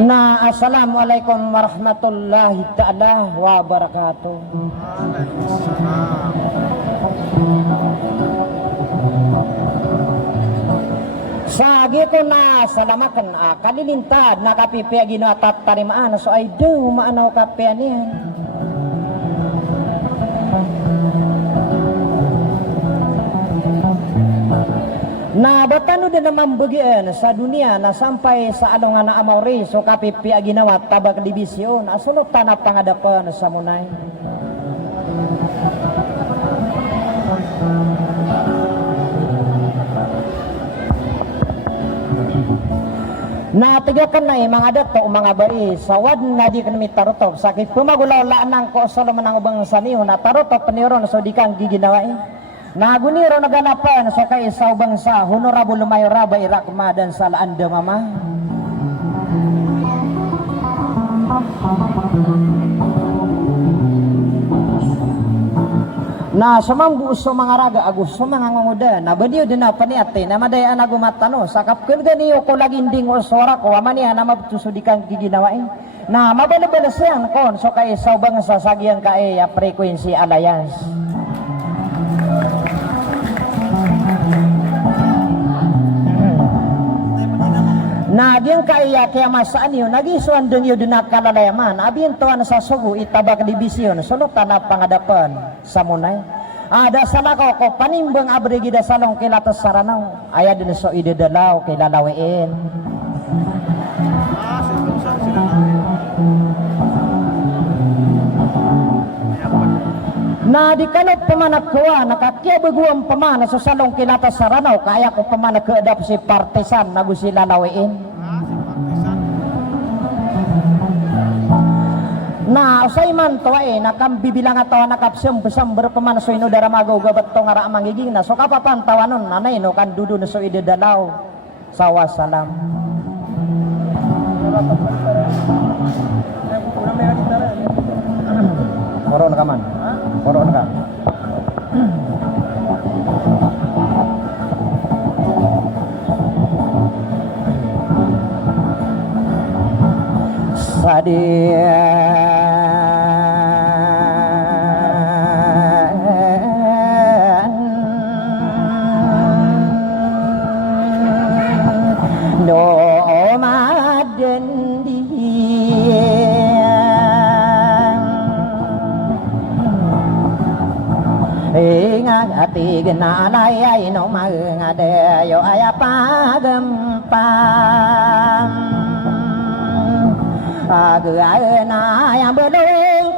Na assalamualaikum warahmatullahi ta'ala wabarakatuh. Sagi ko na salamakan kalilintad na kapipya ginatat tarimaan so ay do maanaw kapya niyan. Na batano din naman bagian sa dunia na sampai sa alungan na amawri so kapipya ginawa tabag dibisyon asulot tanap pangadapan sa munay. Natigakan na mga dato mga bari sawad na di kanami tarotop sakit pumagulaw laanang ko solo manang ubang saniyo na tarotop paniron so di kang giginawain. Naguniro naganapan so kay sa bangsa honorable mayoraba irakmadan sa laanda mama. Na sumang gusto mga raga agusto mga nguda na badiyo din na paniate na madayaan na gumatano sakap kun ganiyo ko laging ding osora ko amaniya na mabtusudikang giginawain. Na mabalabalas yan kon so kay sa bangsa sagyan kay frequency alliance. Nagyang kaya kaya masaan yun nagisuan din yun din at kalalayaman abin tuan sa sugu itabak dibisyon sulutan na pangadapan sa munay ada sana ko panimbang abrigi da salong kilatas saranaw aya din so idedalaw kilalawain na di kanot pamanak kuwa nakakyabaguang pamana sa salong kilatas saranaw kaya ko pamanak keedap si partisan na gusto lalawain na usay man to nakambibilang atawa nakapsem berpaman so ino daramago gabat to ngara mangiging na so kapapan tawanon nanay no kan dudu na so idedalaw sawa salam koron ka man koron ka ati ginalay ay no maungadeyo ay apagampam agay na yang belung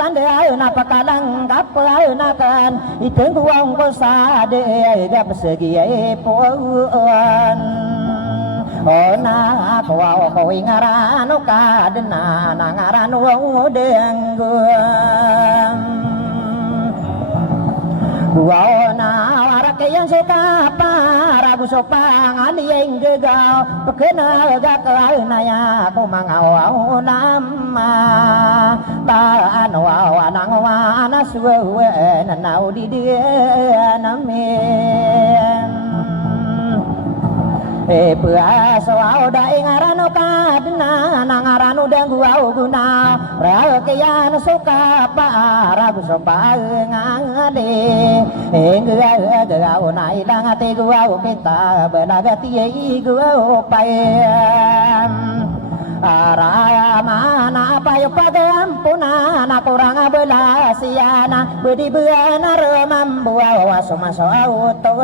tanda na pakalanggap na kan iteng kuwang ko sa de gap segi puan ona ko ko ingarano kadena nangarano dengguam wow na warakyan suka para gusto pang aliyeng gegaw pagkena gakal na ya kumangaw nama taan waw anang wana suwe nanaw di dia namin puasa waw daing arano kadena nangarano dan guaw guna rakyan suka para gusto pang ali gaw na ilang ati guaw kita balagati guaw payam Aramana payo pagampunan kurang belas yana budi buana remambuawa sumaso auto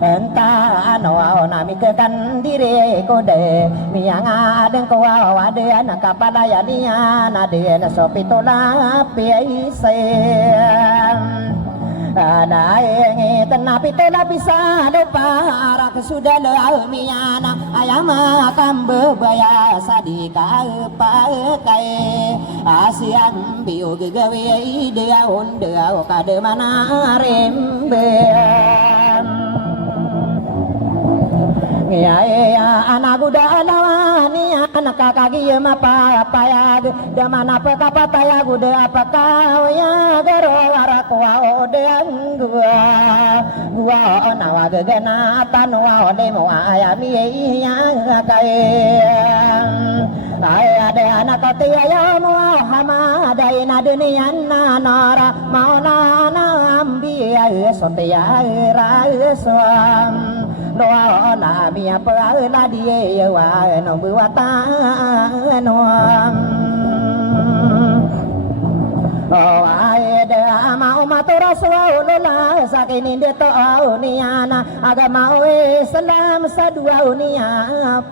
entah ano nami kekan diri kode miang adeng kawa ade anak kapalaya dia nade sopitola piaisen Adaeng tenapi tela bisa lupa arah sudah lealmiana ayama kambe baya sadika pakai asian biu gegawe dia onda kade mana rembean ya anak udah alawani anak kaki mapapayag damana pakapataya guda apakah ya garo arakwa odeang gua nawa gegana tanwa ode mo ayami ya kae ada anak kotia ya Muhammad ina dunia nara mauna ambiya sotia raisam doa la biya pa la die wa no buata no oh ada mau matu rasulullah sakini de to uniana agama Islam sadua unia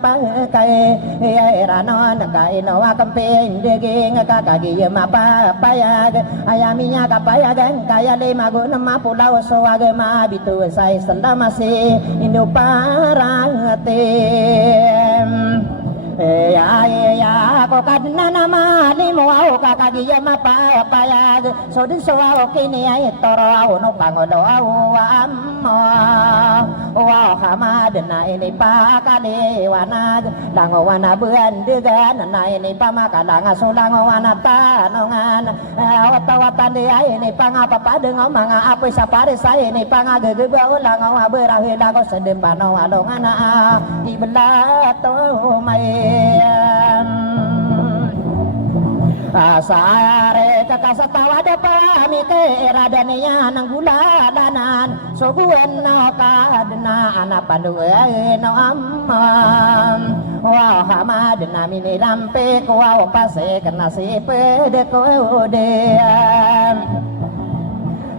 pakai ya ranon kai no akamping deging kakagi mapa payag ayaminya kapaya gan kaya le magun ma pulau so agama bitu sai selamasi indo parate ya ko kadna nama ni mo au kakagi mapa payag so din so au kini ay toro no pangodo au amma wa hamad na ini pa kali wana lango wana buan degan na ini pa makalang sulang wana tanongan watan dia ini pangapa padeng manga apa sapare saya ini pangagege ulang berahi lago sedempano alongan di belato mai asare kakasatawa dapa mike radania nang guladanan soguan na kadna anak pandu no amam wa hamad na mini lampe wa pase kena si pede ko de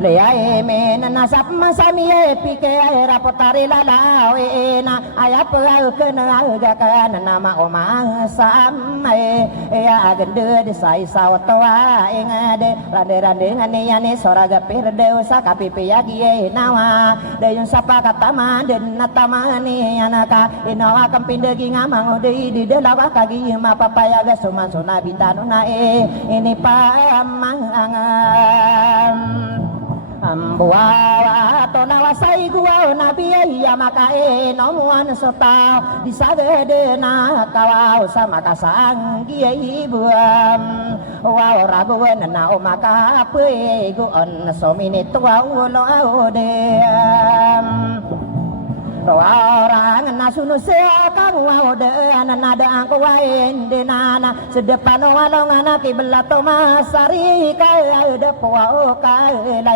leai men nasap masami pike rapotari lalawe na ayap kena agakan nama oma samai ya agende desai sawtawa ingade rande ngani yani soraga perde usaka pipi yagi nawa dayun sapa katama den natamani anaka inawa kampindegi ngamang di delawa kagi mapapaya gasuma sona bitano ini pamangangam ambuawa to nawasai gua nabi ya makae nomuan sota disagede na kawau sama kasang giai buam wa raguan na o maka pe gu on somini tua ulo audem orang nasunu seakan waude anada angko wain denana sedepan walongan kiblato masari kaya depo kaya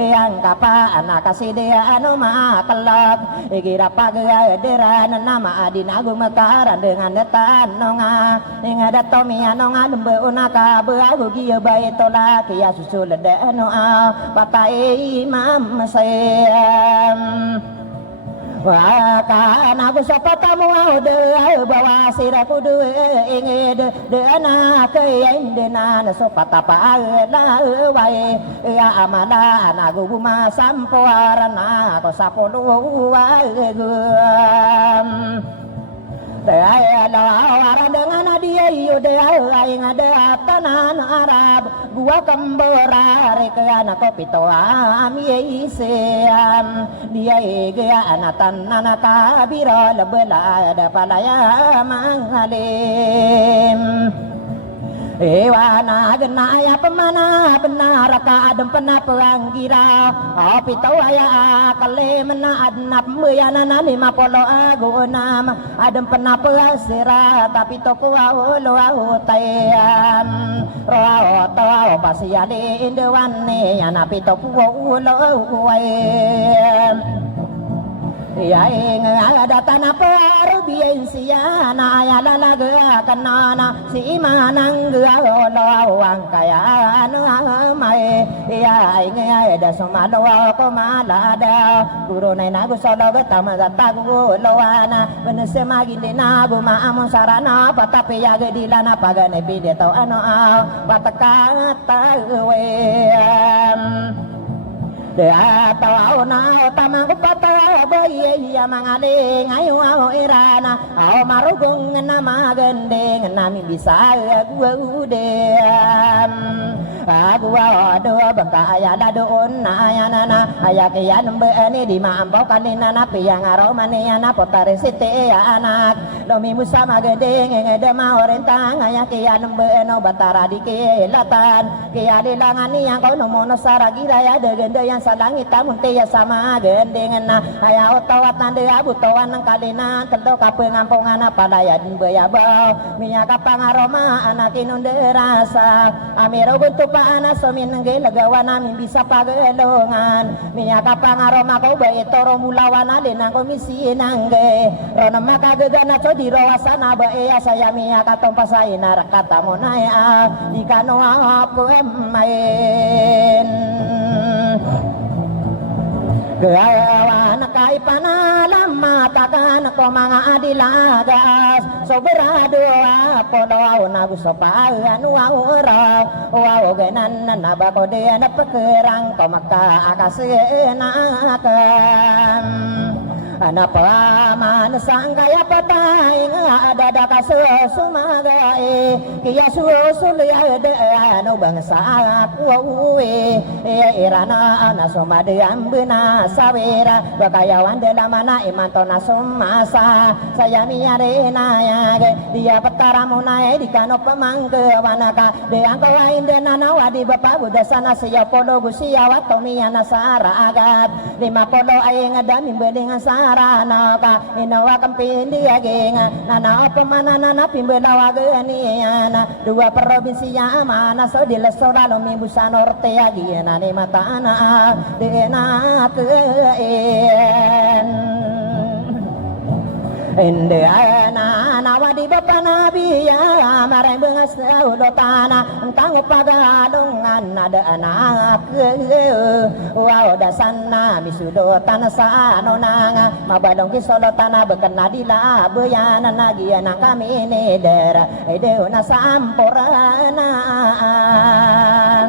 yang kapa anak kasih anu makelak igira pagaya deran nama adinagu mekaran dengan detanonga ingada tomi anonga lembe unaka beagu giya baitola kia susul denoa papai imam sayam Waka naku sapatamu de bawa siraku de inged de anak yang de nana sopatapa la wae ya amana naku buma sampoarana ko sapolu wae gum Daya lawara dengan dia yude aing ada tanan Arab gua kembora rekana kopi toa ami seam dia ege anatan nanaka biro lebela ada palaya mangalim Ewana genaya pemana benar ka adem pena peranggira api tawaya kale mena adnap muyana nani mapolo agunam adem pena perasira tapi toko lo tayam roa tawa pasiale indewane yana pitoko lo wae ya ing ada tanah provinsia na ya lalaga kanana si manang gao lawang kaya anu mai ya ing ada somalo ko malada guru nai nagu solo betama gatagu lowana benese maginde nagu maamon sarana patape ya gedilana pagane bide tau anu batakata we Dea tau na tamang upata bayi ya mangaling ayo ao irana ao marugong na magandeng nami bisa gua udem Agua dua bangka ayah doon na ayah nana ayah kian beani di mampau kanina na piyang araw mania na potare siti ya anak lomi musama gedeng ngedema orentang ayah kian beeno batara di kilatan kia dilangan yang kau nomono saragira ya degende yang salangit tamun ya sama gendengan na ayah otawat nande abutawan ng kalina telo kapengampungan palaya din bayabau minyak pangaroma anak inunderasa amiro buntu paana somin nge lagawan namin bisa pagelongan minyak pangaroma ko ba itoro mulawan alin ang komisi nangge rona makagagana cho di rawasana ba iya saya minyak atong pasay narakata mo na ya di kano ako emain Gawa na kay panalam matakan ko mga adilagas soberado apolo na gusto pa anu araw wow ganan na ba ko de na pakerang ko makakasenakan ana paman sang kaya patay nga ada kaso sumagay kaya susul ya de ano bangsa aku irana ana somade ambena sawera bakayawan de la mana imanto na sumasa saya miarena ya dia petara munai di kano pamangke wanaka de angko lain de nanawa di bapa budasana siya polo gusia watomi ana sara agad 50 ay ngadami beling sarana ka inawa kampindi ageng nana pamanana pimbelawa ganiana dua provinsi ya mana so di lesora lo mibusa norte agi nani matana de na Inde ana nawadi bapa nabi ya maray bengas udotana entang pagalungan ada anak wow dasana misudotana sa nonanga mabadong kisolotana bekena dila beyanan lagi anak kami ni dera ide na samporanaan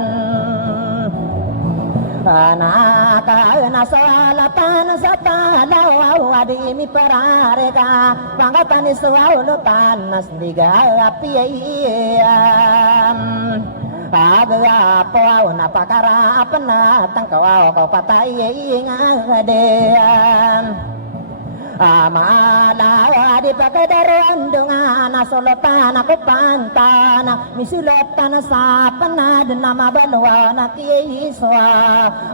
anak nasalatan sa talaw adi mi parareka pangatan isawulutan nasdiga apiyam agapo napakara apana tangkaw ko patay ngadean amala di pakadaran dengan nasolotan aku pantana misilotan sa panad na mabalwa na kiiswa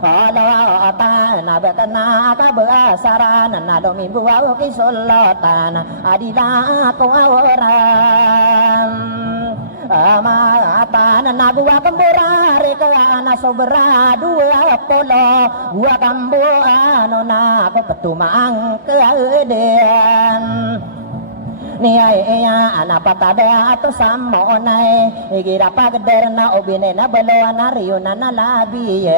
ala atana bekana kabasaran na domimbuwa kisolotan adila ko awaran amatan na buwa pemburare ka na sobra dua polo buwa kambo ano na ako petumang keadean niya anak patada atau samo nai igira pagder na obine na balo na rio na nalabi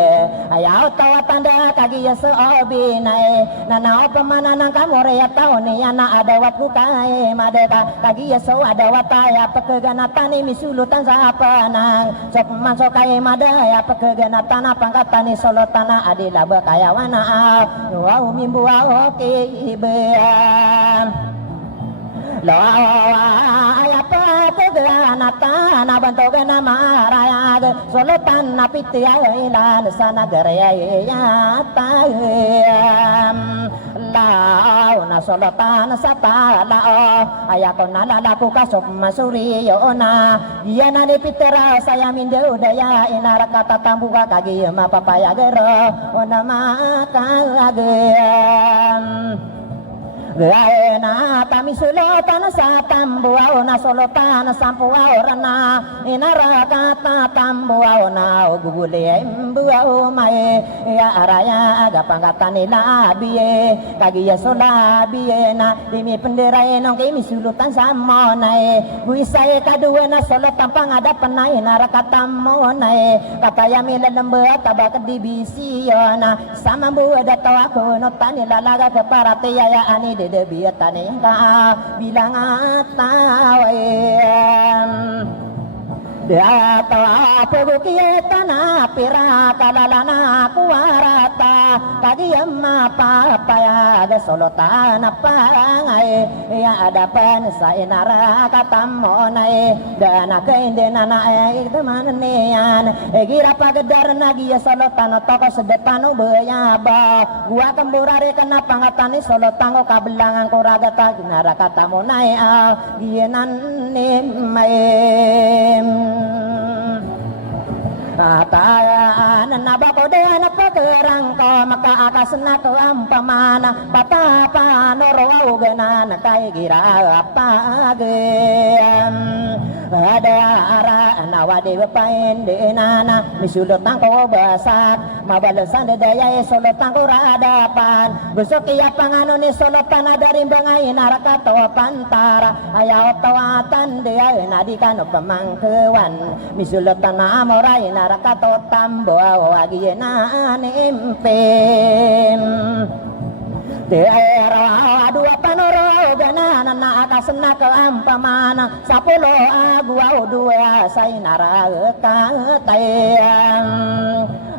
ayaw tawa tanda kagiya sa obinay na naopamana ng kamore ataw niya na adawat ko kay madeka kagiya sa adawat ay pagkaganatan ni misulutan sa panang sok masok kay madaya pagkaganatan na pangkatan ni solotan na adila bakayawan na wow mimbuwa okay ibean Loaya pagganata na bantogan na marayag solotan na pitiyay ilan sa nagarayay yatayam lao na solotan sa talao ayako nalalako kasok masuriyo na yan na ni pitera saya mindaw daya inarakatatambuka kagi mapapayagero o na makagayam gaya na tamisulotan sa tambuaw na solotan sa sampuaw rana inarakat na tambuaw na uguguli imbuaw may araya agapangkatan nila biye kagiya sola biye na dimi penderay nong kay misulutan sa monay buisay kadua na solotan pangadapan na inarakatan mo na kataya milalamba tabak dibisyon na sama buwa dataw ako notan nilalaga kaparatiyaya ani de biatan ka bilang atawayan Data pagukita na pira kalalana kuwarata kagiyam mapapayag solotan na pangay hadapan sa inara katamonay dana kaindena teman nian gira pagedar nagi solotan toko sedepano bayaba gua kemburare kena pangatani solotango kabelangan kuragata ginara katamonay gienan nimay Atayaan nabako de napagerang ko makaakas na ko ang pamana patapanoro ganan kay gira pagem ada ara nawadi pain de nana misulot ang ko basat mabalasan de daya solot ang ko radapan besok iya pangano ni solotan dari bangay narakato pantara ayaw tawatan de ay nadikan pamangkewan misulotan na amoray narakato tambo agi na nimpem Daerah dua panoro ganan na akasna ke ampamana sapulo agua dua sainara katayang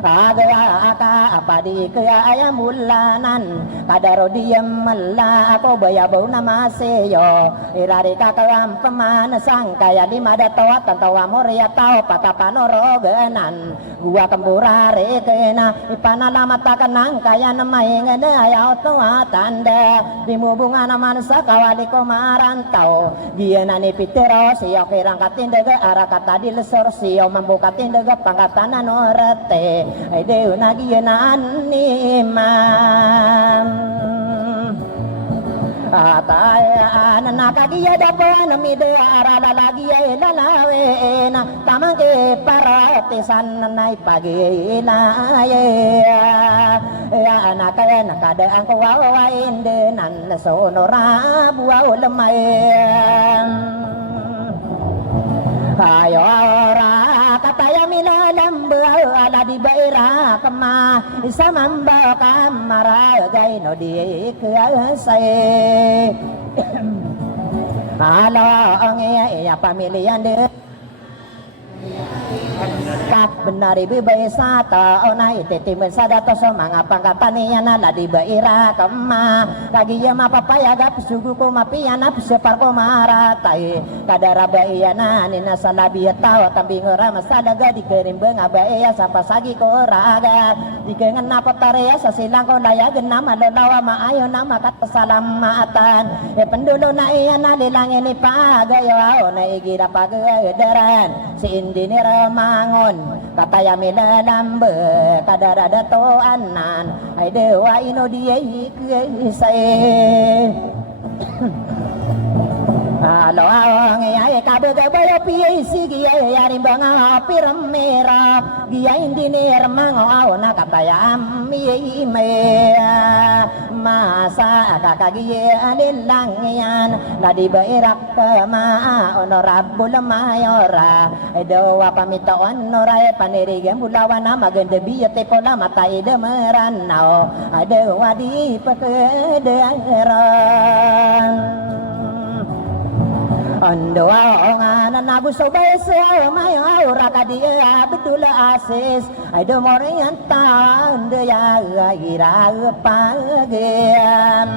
aga aka apadi ke ayam bulanan kadaro diem mella ako bayabau nama seyo irari kakalam pemana sangkaya di mada tawa tantawa moria tau patapanoro ganan gua kemburare kena ipana lama takanang kaya namay ngene ayaw tawa tanda bimubungan naman sa kawali ko marantau giana ni pitero siyo kirang katindaga arakata dilesor siyo membuka tindaga pangkatanan orete ay deo na gianaan ni imam atayaan nakagiya dapan midea arala lagi ay lalawe na tamang ke paratisan na ipagila ya nakaya nakadaan ko wawain denan sonora buaw lemay ayo ora kataya milalamba ala di baira kama isa mamba kamara gay no di kasay ala ang iya pamilya de kak benar ibu bayi sata ona itetimen sadato so mga pangkatanian na di baira kama kagi ya mapapaya gap sugu ko mapiana separ ko maratay kadara baiyana nina salabi tawa tambing ora masadaga di kerimbeng abaya sa pasagi ko raga di kengen napotarea sa silang ko laya genam alolawa maayo na makasalamatan pendulo na iya na dilangin ni pagayo na igira pagadaran si indi ni ramangon kataya milalambe kadara dato anan ay dewa ino diye kisay alo ang ay kabaga bayo piye sige ay yarin banga piramera giya hindi ni ramango aw na kataya mi masa kakagiya nilang yan na di ba irak ma honorable mayora edowa pamitaon noray panirigan bulawan na maganda biyate po na matay demeran nao adewa di pakederan Ando nga nanabuso ba sa may aura kadia betul asis ado moring anda ya ira pagem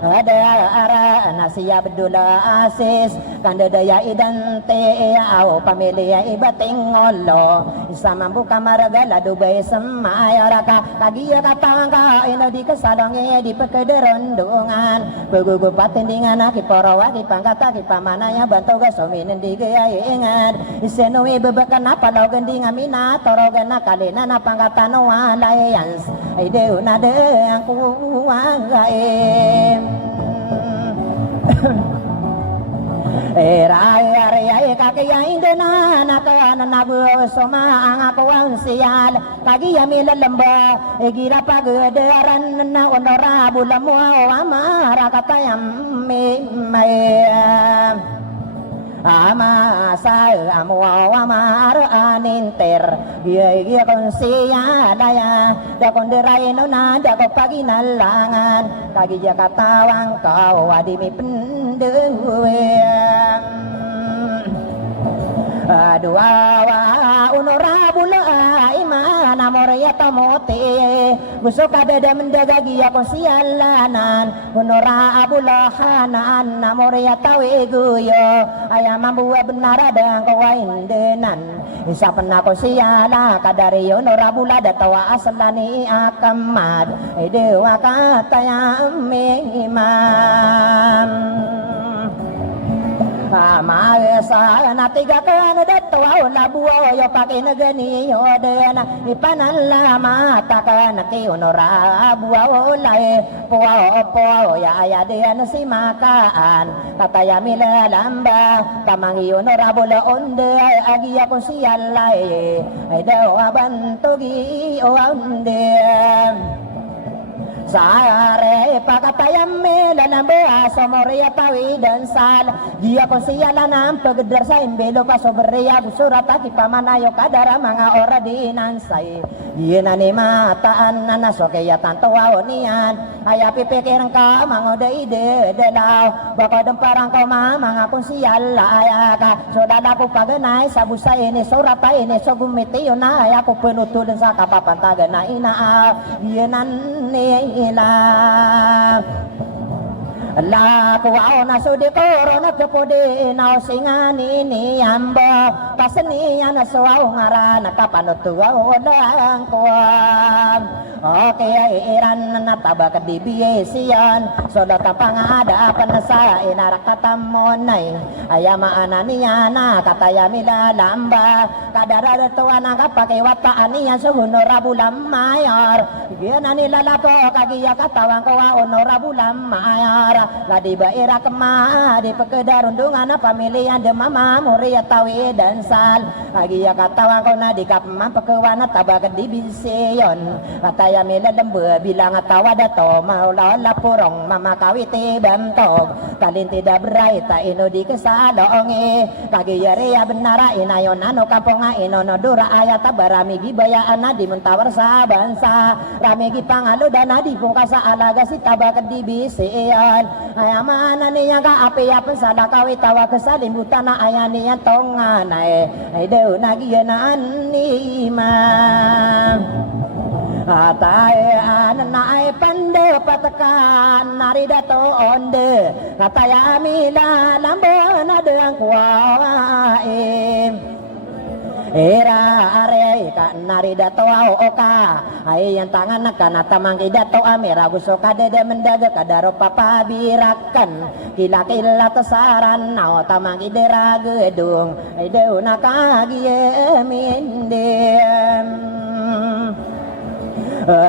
ada ara nasiya betul asis kanda daya idante au pamilya ibating ngolo sama buka maragala dubay sama ayara ka kagia katang ka ina di kasadonge di pekederondongan pegugu patendingan ki parawa ki pangkata ki pamanaya bantu ga sominen di gaya ingat isenoi bebekan apa lo gending amina torogan na kalina na pangkatan walayans ay deu na de ang kuwagaim Rai kakaya indena nakawan nabu soma ang akawang siyal kagi yamila lamba gira pagadaran na honorable mo amara katayam may ama sa amo amar aninter giya kon siya daya da kon deray no na da ko paginalangan kagi ja katawang kau adi mi pendewe dua honorable imana namoreya tamote gusto kada da mendagagi ako siyalanan hunora abulahanan namoreya tawi guyo ayam mambuwa benaradang kawaindenan isapan ako siyala kadariyo norabula datawa asalani akamad idewa katayam imam Maesa natiga kana datawa labuo yo pakinagani yo dena ipanala mata kana ki onora buo lai po ya dena si makaan kataya mila lamba tamangi onora bola onde agi ako siyalai ay daw abantogi o onde Sare pakatayam melalamba somoria pawi dan sal dia konsiala nam pagedar sa imbelo pa sobreya busurata ki pamanayo kadara mga ora dinansay yena ni mataan na nasokeya tanto awonian aya pipikirang ka mga ide delaw baka demparang ko mga konsiala aya ka sodala ko paganay sa busa ini surata ini so gumiti yun na aya ko penutulun sa kapapantagan na inaa yenan ni ila la kuwao na sudi koro na kapode na singani ni ambo pasani na suaw ngara na kapanutuwa lang kuam okay iran na tabak di biyesian soda tapangada panasa inarakatammonay ayama ananiya na kataya mila lamba kadara tuwa na kapake wataan niya honorabulam mayor gina nila lapo kagiya katawang kawa honorabulam mayor ladi baira kema di pekedar undungan pamilihan de mama muria tawi dan sal kagiya katawang ko na di kapma pekewana tabak di biseyon kataya mila lembe bilang tawa dato maula lapurong mama kawiti bantog talin tidak berai ta ino di kesalonge kagiya rea benara inayon ano kamponga ino no dura ayat barami gibayaan na di mentawar sa bansa rami gipangalo dana di pungkasa alaga si tabak di biseyon ayamana niya ka api apan sala kawit tawa kesalimbutan na ayani yan tongan ay dew nagiyanaan ni imam Atay anay pande patakan naridato onde kataya mila lambo na deang kuwaim era are ka naridato oka ay yang tangan kanata mangkidato amera gusto kadede mendaga kadaro papabirakan kila tasaran nao tamang idera gedung ay dew nakagie mindem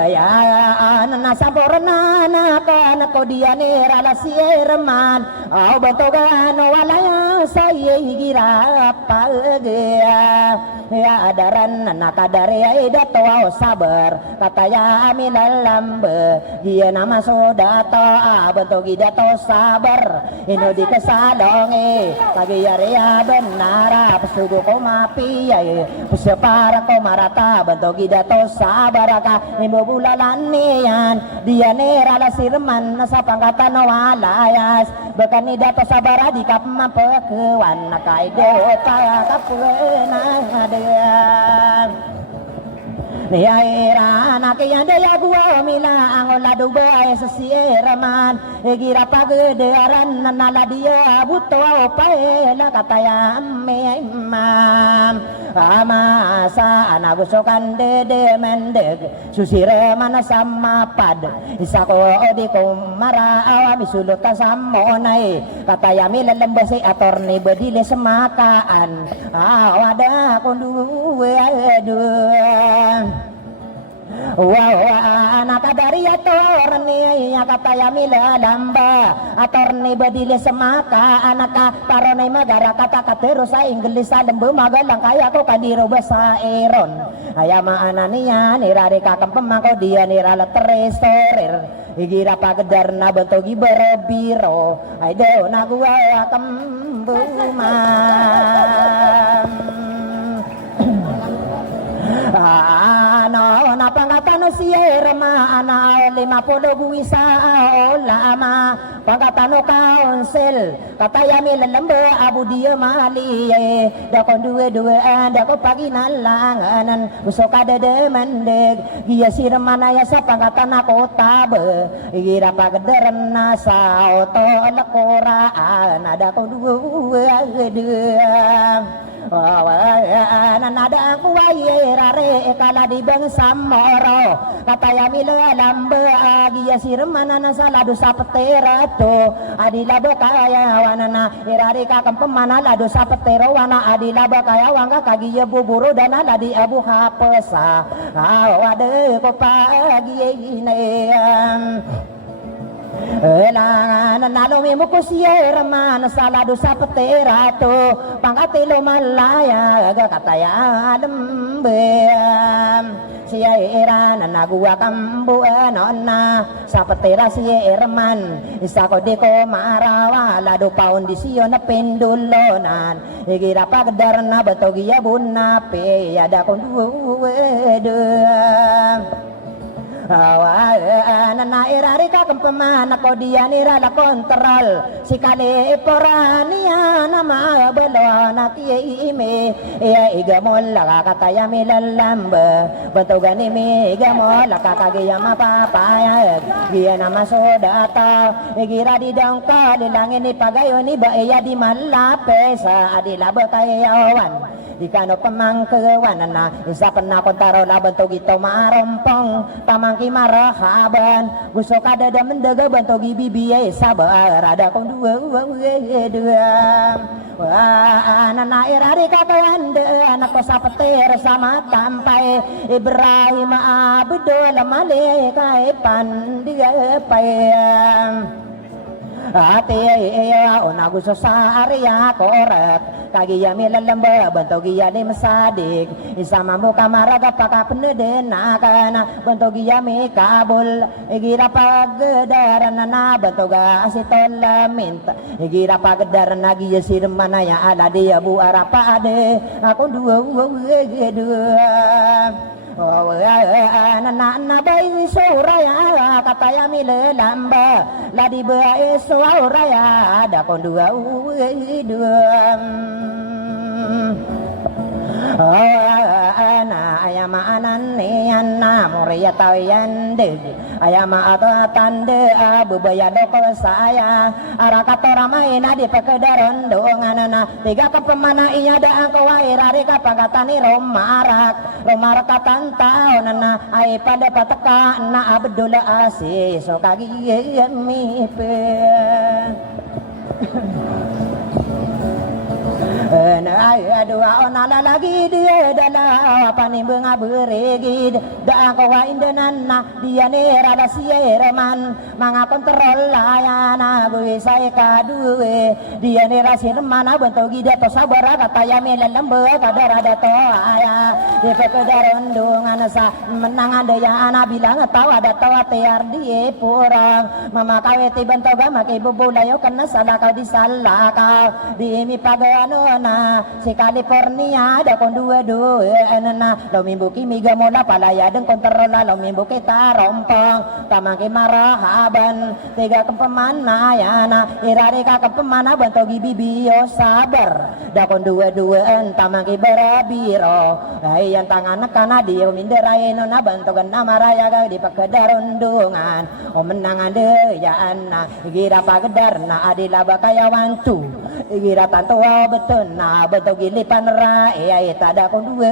ya nasa porna na ko dia ni ralasierman au bentogan walaya saya gira pagea ya adaran nakadare ai dato sabar kataya amilalambe dia nama sodato bentogi dato sabar ino di kesalonge kagiya benara pesudu ko mapi ai separa ko marata bentogi dato sabar ka bulalan niyan dia nera la sirman sa pangkatan walayas bekan ni dato sabara di kapma pekewan nakaide ta kapena ngadean Nia era nakiyan daya gua mila angol ladu bae sesiraman gira pagedaran nala dia buto pae la kataya memam amasa anagusokan dede mendeg susire mana sama pad isako odi kumara awami sulut kasamonai kataya mila lembese atorni bedile semakaan awada kundu aduh anak dari atorni ya kataya mila lamba atorni badile semaka anak paronay magara kata katero sa Ingles sa lembu magalang kaya ko kadiro basa eron aya maana niya nirari kakampemang ko dia nirala tresorer igira pagedar na bentogi berebiro ay deo nagwa kambumam ano napangatan siya rema ana 50 buwisa ulama pangkatano kaunsil katayami lelembe abu dia mali dakon dua-duaan dako pagi nalanganan usok ada demandeg gia sirmana ya sa pangkatan ako tabe gira pagderen nasa oto lakoraan ada ko dua-dua nada aku rare kala di bangsa moro kataya mila lambe agi ya sirmana na salado sa petera to adila bakaya wanana irari ka kampemana lado sa petero wana adila bakaya wangga kagi ya buburu dana ladi abu hapesa awade ko pagi ini elangan nalo mo ko siya man salado sa petera to pangatilo malaya kataya dembe siya era na nagua kambu nonna sa petera siya erman isa ko di ko marawa lado paundisyon na pendulunan igira pagdar na batogiya bunna pe ada ko duwe na irari ka kempemana ko dia nira la kontrol si kali porania na mabelo na ime ya igamol la kataya milalamba bantugani mi igamol la kakagiya mapapaya giya na masodata igira di dangka di langin ni pagayo ni ba iya di malape sa adila batayawan ikano pamangkewan na isa na kontaro laban to gito marompong pamangki marahaban gusto kada da mendaga bantogi bibiye sabar ada kong dua nana irari katawan de anak ko sa petir sama tampai Ibrahim abdul male kai pandiga payam ate ona gusto sa area korek kagiya milalamba bantogiya ni masadik isama mo kamaraga pakapeneden kana bantogiya mi kabul igira pagdaran na bantoga asitol minta igira pagdaran nagiya sirmana ya ala dia bu arapa ade aku dua na bay suraya kataya mile lamba ladi bay suraya ada kon dua ana ayama anane anna moria tayan de ayama atatan de abu bayado ko saya arakatora maina di pekedaran donganana tiga kepemana iya da angko wairari ka pagatani romarak tantau ai pada pataka na abdul asi so kagi mipe dua onala lagi dia dala panimbang aberegi da ko wa indenana dia ne rada siereman manga kontrol layana gue saya kadue dia ne rasir mana bentogi dia to sabar kata ya melelembe kadar ada to aya di pekedaron dungan sa menang ada ya ana bilang tahu ada to tiar die purang mama kaweti bentoga make bubulayo kana salah kau disalah kau di mi pagano na si California ada kon dua-dua na lo mimbuki miga mola palaya deng kontrola lo mimbuki tarompong tamangki marahaban tiga kepemana ya na irari ka kepemana bantogi bibio sabar da kon dua-duaan tamangki berabiro ay yang tangan kana dia minderai no na bantogan na maraya ga di pakedaron dungan o menangan de ya na gira pagedar na adila bakaya wantu gira tanto betul na bentuk gilipan rai tada kon dua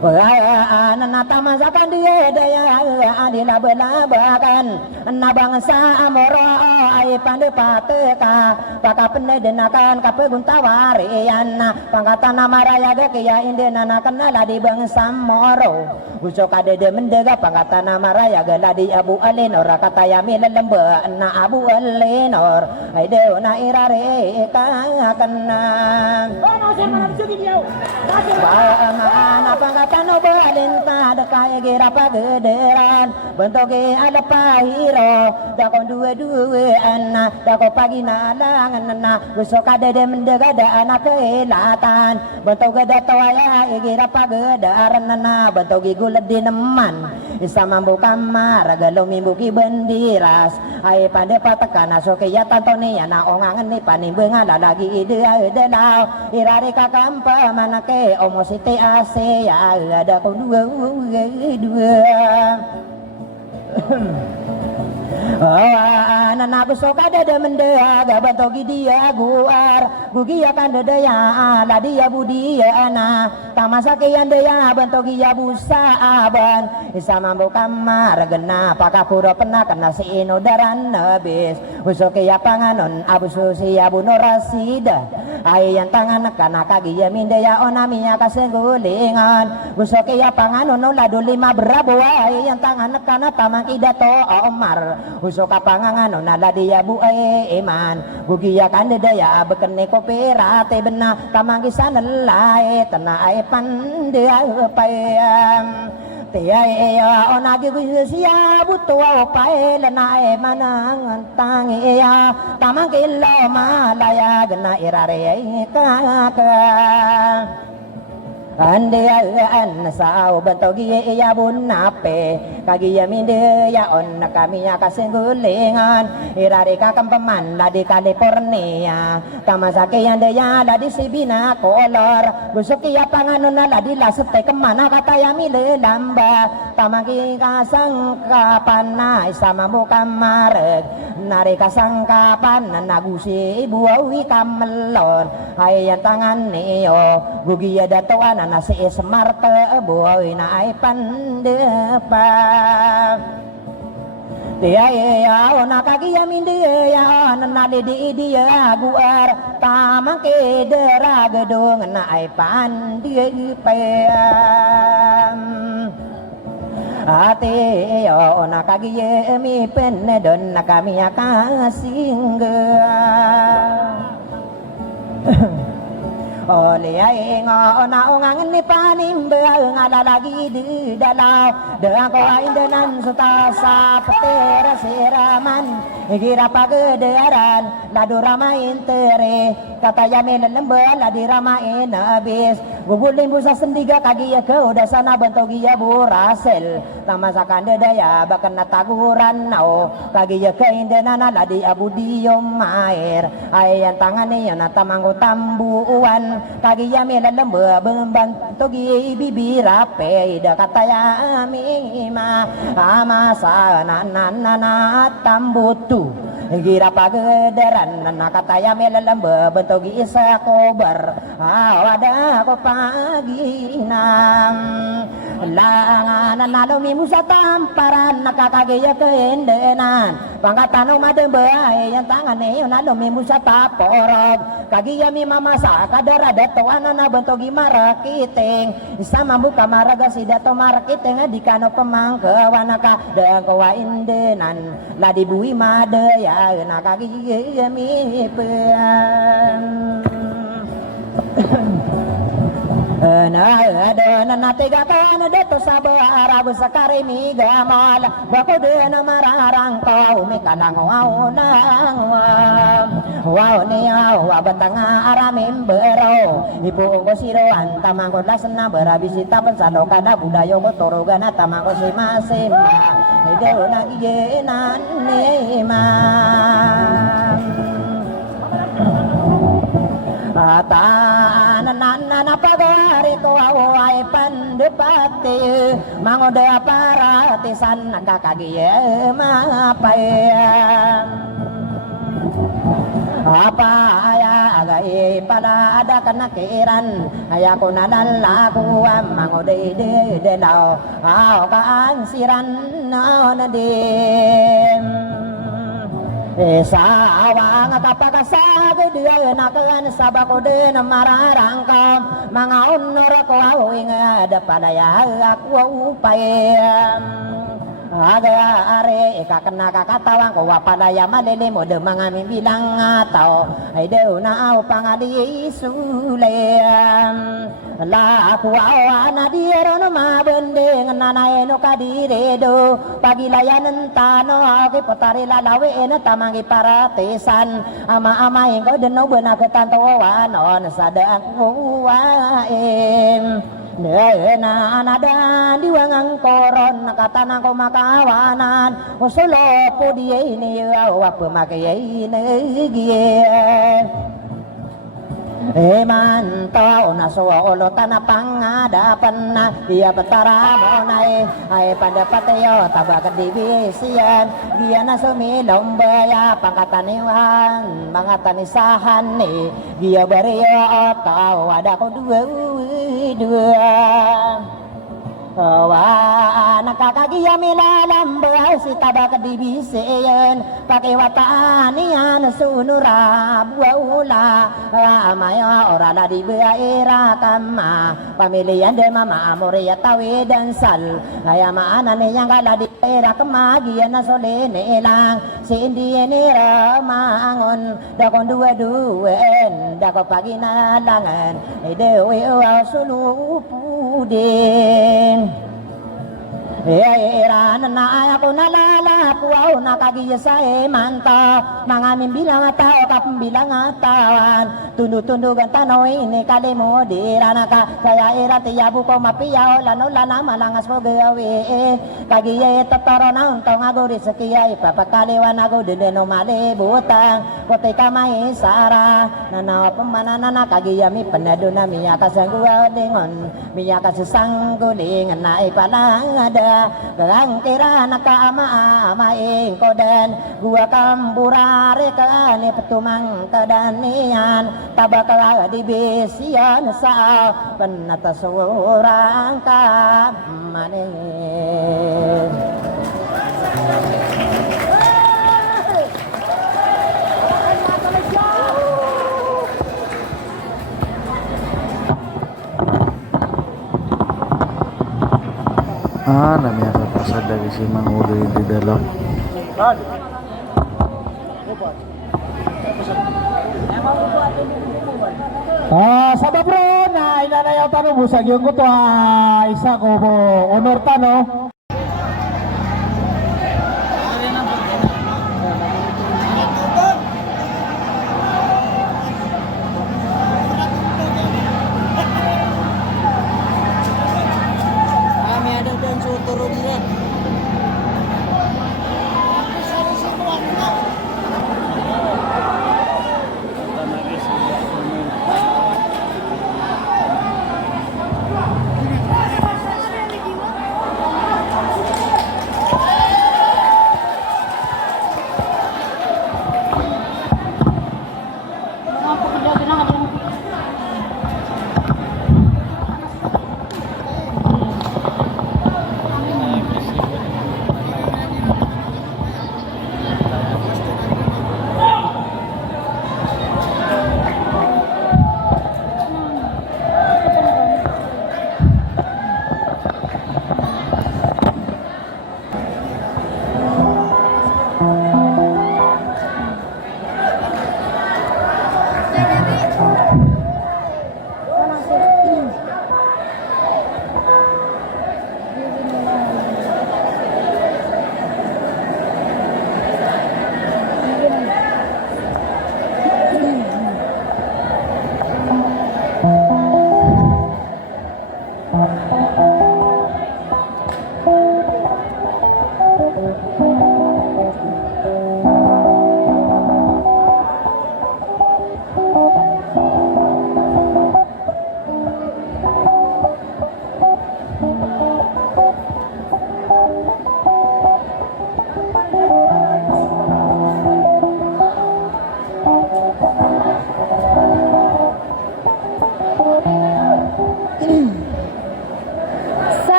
nana tamazakan dia daya adila belabakan na bangsa amoro ai pande pateka paka penedenakan kapeguntawarian pangkatan maraya ga kaya indena kenala di bangsa moro gusto kadede mendega pangkatan maraya ga ladi abu alinor kataya milelembe na abu alinor ai de na irare ka kana mana pangkatan no balenta ada kaya gira pagederan bentuk ada pahiro dako dua-duaan dako pagi nalangan na gusto ka dede mendegada anak keilatan bentuk gada tawaya gira pagederan na bentuk gigulad dineman isa mambu kamar galumimbuki bendiras ay pande patakana so kaya tanto niya na ongangan ni panimbengan lalagi ide delaw irari kakampa manake omosite ase ya ada ko dua anak sok ada mendea gabantogi dia guar bugia kan daya ala dia budia ana tamasakian daya bantogi ya busa aban isa mambo kamar gena pakapuro pena kena si inodaran nabis usoke ya panganon abu susi abu norasida ayan tangan kana kagi ya mindaya onamiya kasenggulingan usoke ya panganon ladu lima berabo ayan tangan kana tamangida to omar usoka pangangan nala dia bu iman bugia kan daya bekene kopirate bena tamangkisan lai tanah ai pandia payam tia ya onagi sia butua pae lana manang tangi ya tamangkilo malaya gena irare ka ande an sao bantogi ya bunape kagi ya minde ya on kami ya kasenggulingan irari ka kampaman la di California tamasake yande ya la di Sibina kolor busuki ya panganon la di lasete kemana kata ya mile lamba tamagi kasangkapan na sama buka marek nari kasangkapan nagusi buawi kamelon hayan tangan niyo gugi ya datoan nasi smarte boy na ay pandepa dia ya ona kagi ya minde ya nali di dia guar tamang ke dera gedung na ay pandepa ate yo ona kagi ya mi penedon na kami akasingga oleh ay ngona ongang ni panimbe ngalalagi di dalau dengan ko aindenan sutasa petera siraman gira pagederan ladu ramain tere kata yamin lembe ladi ramain habis gugulim busa sendiga kagi ya ke udah sana bentogi ya burasel tamasakan dedaya bakan nataguran nao kagi ya ke indenan ladi abu diom air ayan tangane ya natamanggo tambuan kagi ya mela lembe bembang togi bibi rape ida kata ya mima amasa nanana tambutu gira pagederan kata ya mela lembe bentogi isa kobar awada ko pagi nam langan nalumi musa tamparan nakakagaya keendenan pangkatano madembe yang tangane nalumi musa taporog kagiya mi mamasa kadara dato anana bentogi marakiting sama buka maraga si dato marakiting di kano pemangkawanaka dan kawa indenan ladi bui made ya nakagiya mi pen na ada na tiga kan dato sabar sakari mi gamal bako de na mararang kau mi kanang waunang wow ni wa batanga aramim bero ibu ko siro antamang ko lasna berabisita pensado kada budayo ko torogana tamang ko si masim ide na giyenan ni ma Tanana pagari ko ay pandepati mangoda para tisan nakakagiye mapayam apa ya agai pada ada kenakiran ayako nalalaku mangode de lao kaan siran nadim sawang kapakasag dia nakan sabako de namararangkam mga honor ko awing ada pada ya aku upayam Aga are ikakena kakatawang ko wapalaya malilim o mga bilang tao ay daw na au pangali sulayam la aku awana diero no mabendeng nanay no kadire do pagilayan tano ake potari lalawe na tamangi paratesan ama ingko deno benaketan tawawan on sadang kuwaim na anada diwang koron nakatana ko makawanan usulo po diye ni awa pemakay negiye manto na suolo tanapang adapan na iya betara mo na ay pandapatayo tabag divisian dia na sumilong baya pangkataniwan mga tanisahan ni dia beriyo tao ada ko dua nakakagiya milalamba si tabak dibisiyan pakiwataan niyan sunura buwaula amaya orala di beaira kama pamilihan de mama amoria tawi dan sal kaya maana niyang kala di era kemagian na solene lang si indiene ramangon dakon dua-duaan dako paginalangan dewi sulupudin Iran na ako nalala puaw nakagiya sa manta mga mimbilang tao kapimbilang tawan tundugan tanoy ni kalimodira na ka kaya iratiyabu ko mapiyaw lano lana malangas mo gawi kagiya itatoro na untong aguri sa kiya ipapakaliwan ako dineno malibutang kote kamay sara nanaw pamanana kagiya mi panado na miya kasangguwa dingon miya kasasangguling na ipalang ada Kang kira nakaama-amaing ko den gua kamburare kani petumang kedanian tabakala dibisian sa penatasurang kamane Namanya pasar dari si Mangudo di dalam. Sabab bro na inanayaw tanong busag yung ko to isa ko po honor tano.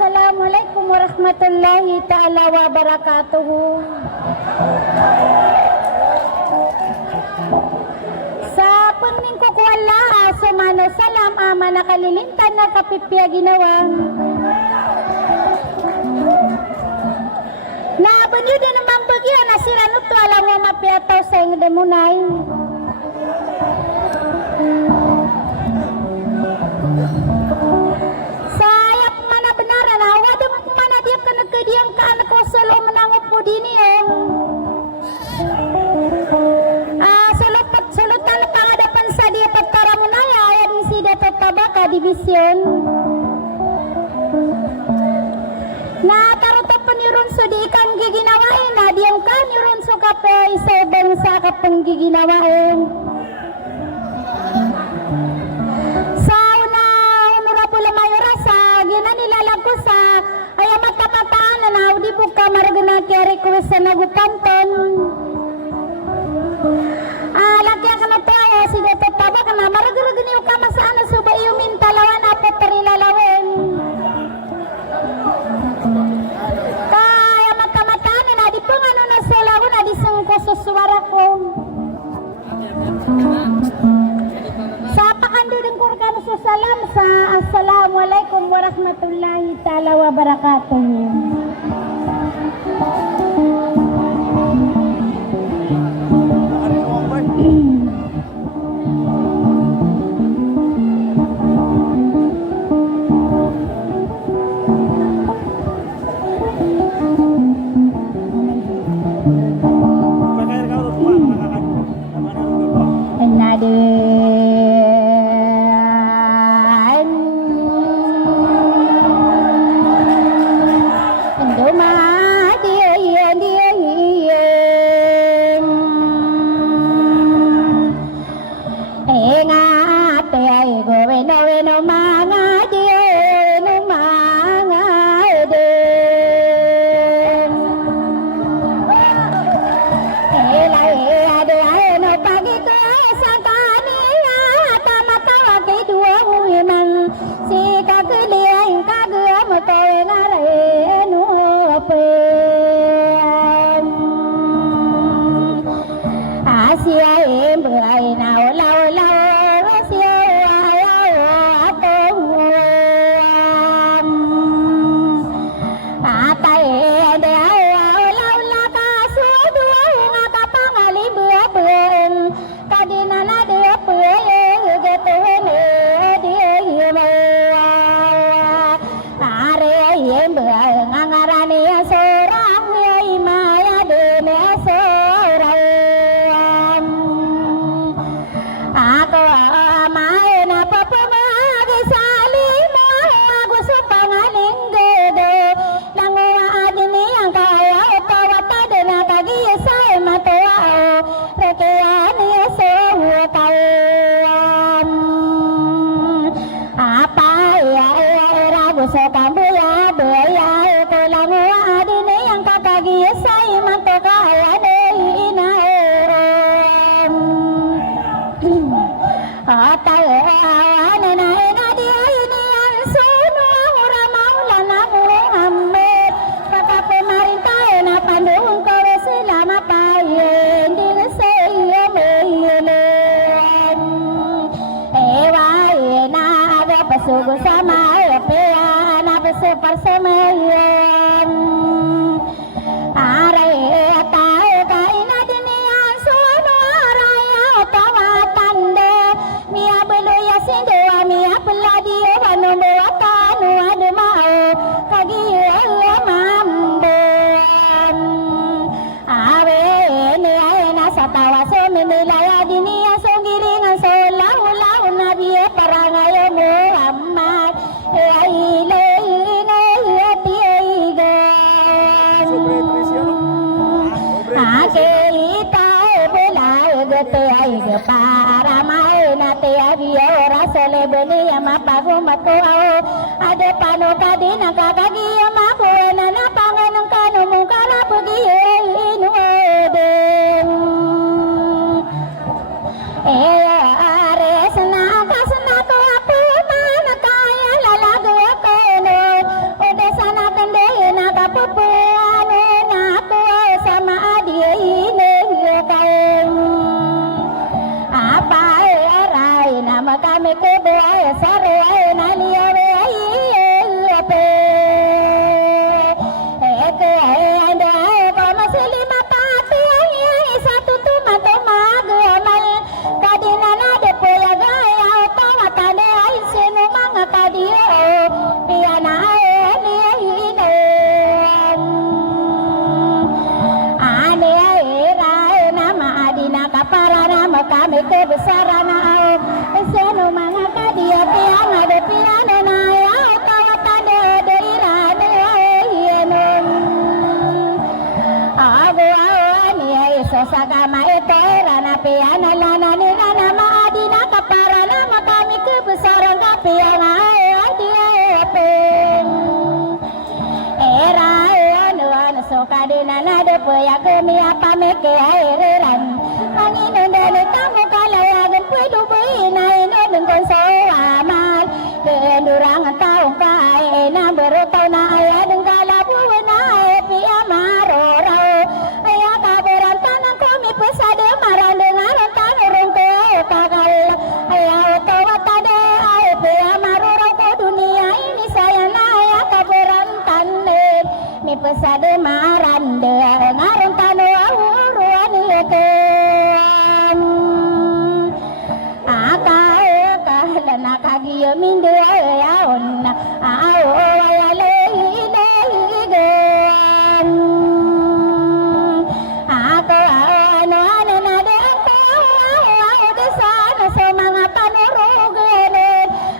Assalamualaikum warahmatullahi ta'ala wabarakatuhu. Sa puning kukuwala sumano salam ama nakalilintan na kapipya ginawang Na banyo din naman bagyo na sila no to alam mo mapiataw sa ng demunay. Sayap mana benaran na wadam mana dia kena kediang ka anak ko solo menangop po dini Sulutan pangadapan sa dia patara munaya ayat si dapat tabaka division. Na taruta penirun so di ikan giginawain na diam kan yurun so kape isa bangsa kapeng giginawain. Sauna honorable mayora sa gina nilalagko sa ayamat kapataan na di buka maragana kaya request sa nagukanton. Laki akan tahu si dapat tabak na maragana yung kamasaan na suba iyo mintalawan apat tarilalawen. Kaya mata-mataan na di pang ano na sila ko na di sangko sa suwara ko. Sa pakandudang kurkan sa salam sa assalamualaikum warahmatullahi ta'ala wabarakatuh. Sugo sama pea na bese parsemayam are tahu kaina dunia suno araya tawatande mia belu ya sindo mia peladi wanu watanu adma kagi mambe awe ne na satawa seminilaya dunia songgiringan solau nabi parangayo Muhammad para mai na te avio rasole beni ama pagu matu ade pano kadina kagagi ama kuena na panganung kanu mungkala pugi inu den are sena kasna ko apu mana kaya lalago kono ode sana kende na kapupu ane na ko sama adie ine kaen apa arai nama kami ke doa sare na liare ape kami kebesaran au seno mga kadia tiang ada piano na ya tawatan de irane yenon abu awani eso sagama eterana piano lana ni lana maadina kaparana kami kebesaran kapiang dia peng era anu sokadina nade poya kemi apa meke airan angin ndane tamu kalayan puedo bina ino dengan soamal kendurang tahu kai na berotau na aya dengkala buana epi amarorau aya kaberan tanang komi pesade maran dengan tanang rongko kagal aya otawa tade epi amarorau ko dunia ini saya na aya kaberan tanen mi pesade maran de ngaron tanu awuruan leke kagiyo mindu ayaon ao ayale ilegan ako ano na de ako de sana sa mga panurugan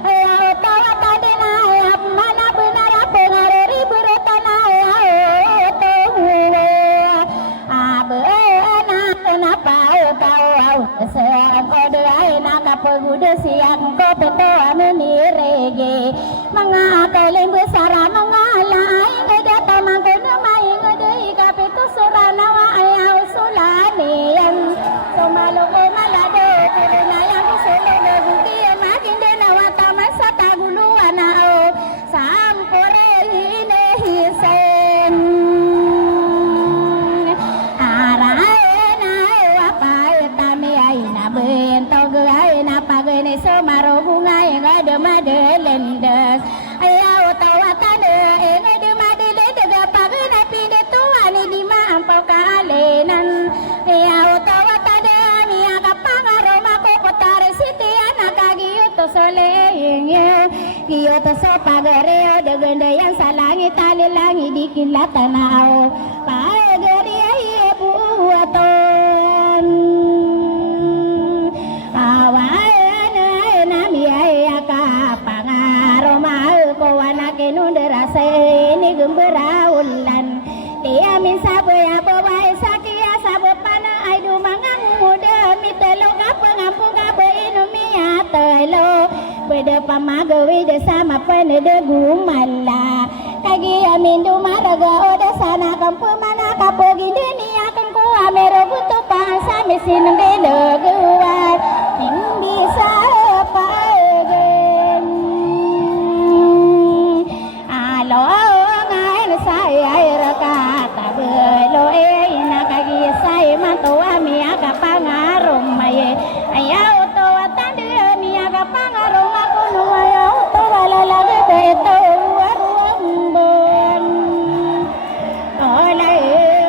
ayaw tawa tade na ayap mana benar pengareri berutan ayaw tuwe abe anak kenapa kau seorang kode ay nakapaguda siang ko peto amenirege mga kaling besar mga laay ngada tamang ko na may ngada ikapito surana wa ayaw sulanian sumalo ko malado kurunayang kusulo na bukiyan makin dinawa taman sa taguluan na o sampore hinehisen bentog ay napagay na sumaro bungay nga dumadelendeg ayaw tawatan nga dumadelendeg pagay na pinituan di maampaw kaalinan ayaw tawatan niya kapangaro makukutari sitian nakagiyuto soleying giyuto sa pagareo daganda yan sa langit alilangi di kilatanao pagari ay buwaton ini gembira ulan dia min sabu ya bawa sakia sabu pana ai du mangang muda mi telo ka pengampu ka beinu mi atelo beda pamagawi de sama pene de gumala kagi amin du maraga oda sana kampu mana ka pogi dunia kan ko amero butu pasa mesin de leguat ting bisa ayaw to atande niya kapangarong ako no ayaw to walalagi beto waruambon olay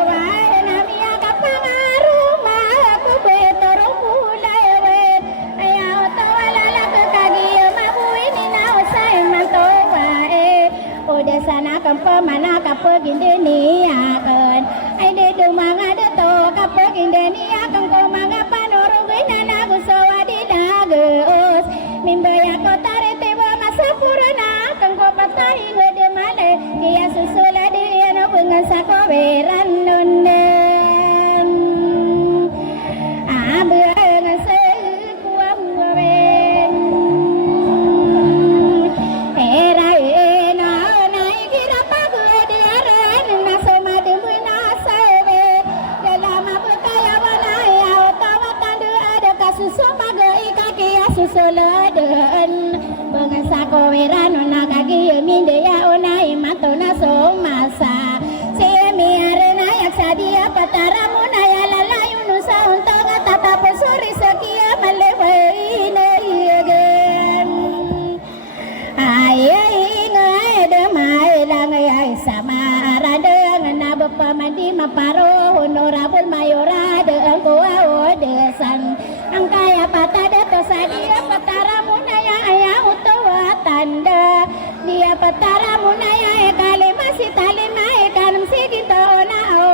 wala na niya kapangarong ako beto rumulay wet ayaw to walalagi kagiyo mabuhin inausay mantowa udah sana kampamana kapag hindi niya kan ay di dumanga dato kapag hindi niya kang kumanga panurugay na nagusawa di lagos mimbaya ko tarete ba masapura na kang ko patahi nga di mali kaya susula di ano bungan sa kaweran nunen abuang sa kuwang wawen era ena naikira pagod aran na somade muna sawe kalama bukaya walaya tawatan ada kasusumaga ikaki asusuladen bangan sa kaweran na kagiyo mindaya unay mato na somasa semi arena yak sadia patara muna ya lalayo no sa untang tatapos suri sa kiya maleway na again ay ngay damay lang ay samaradeng nabapamandi maparo honorable mayorade ang kuwa desan ang kaya patada to sa dia patara muna ya ayaw to tanda dia patara muna ya kalima si talima kanam sige to na o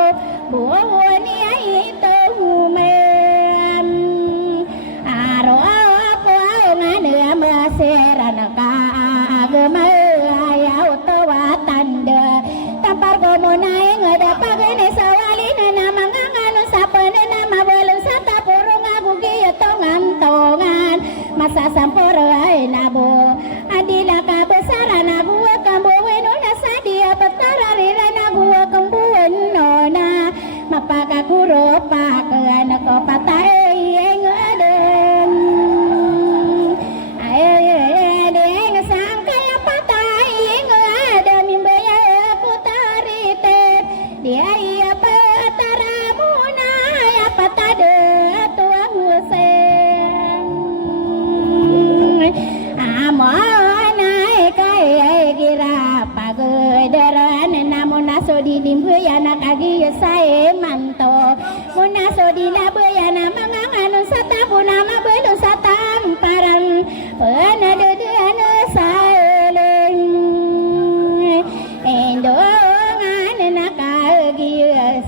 buo niya ito humen masa samporo ay nabo adila ka besara nabu kambo weno na sadia petara rira nabu kambo no na mapakakuro pa ke anak ko patay ngadem ay deng sang kaya patay ngadem imbaya putarite dia iya petara muna ya patade tua huseng amonai kai gira pagederan namun aso di dimbuyana kagi sae manto munaso di labuyana manganganu satapuna mabelu satamparan pena dedeana saeleng endongan nakagi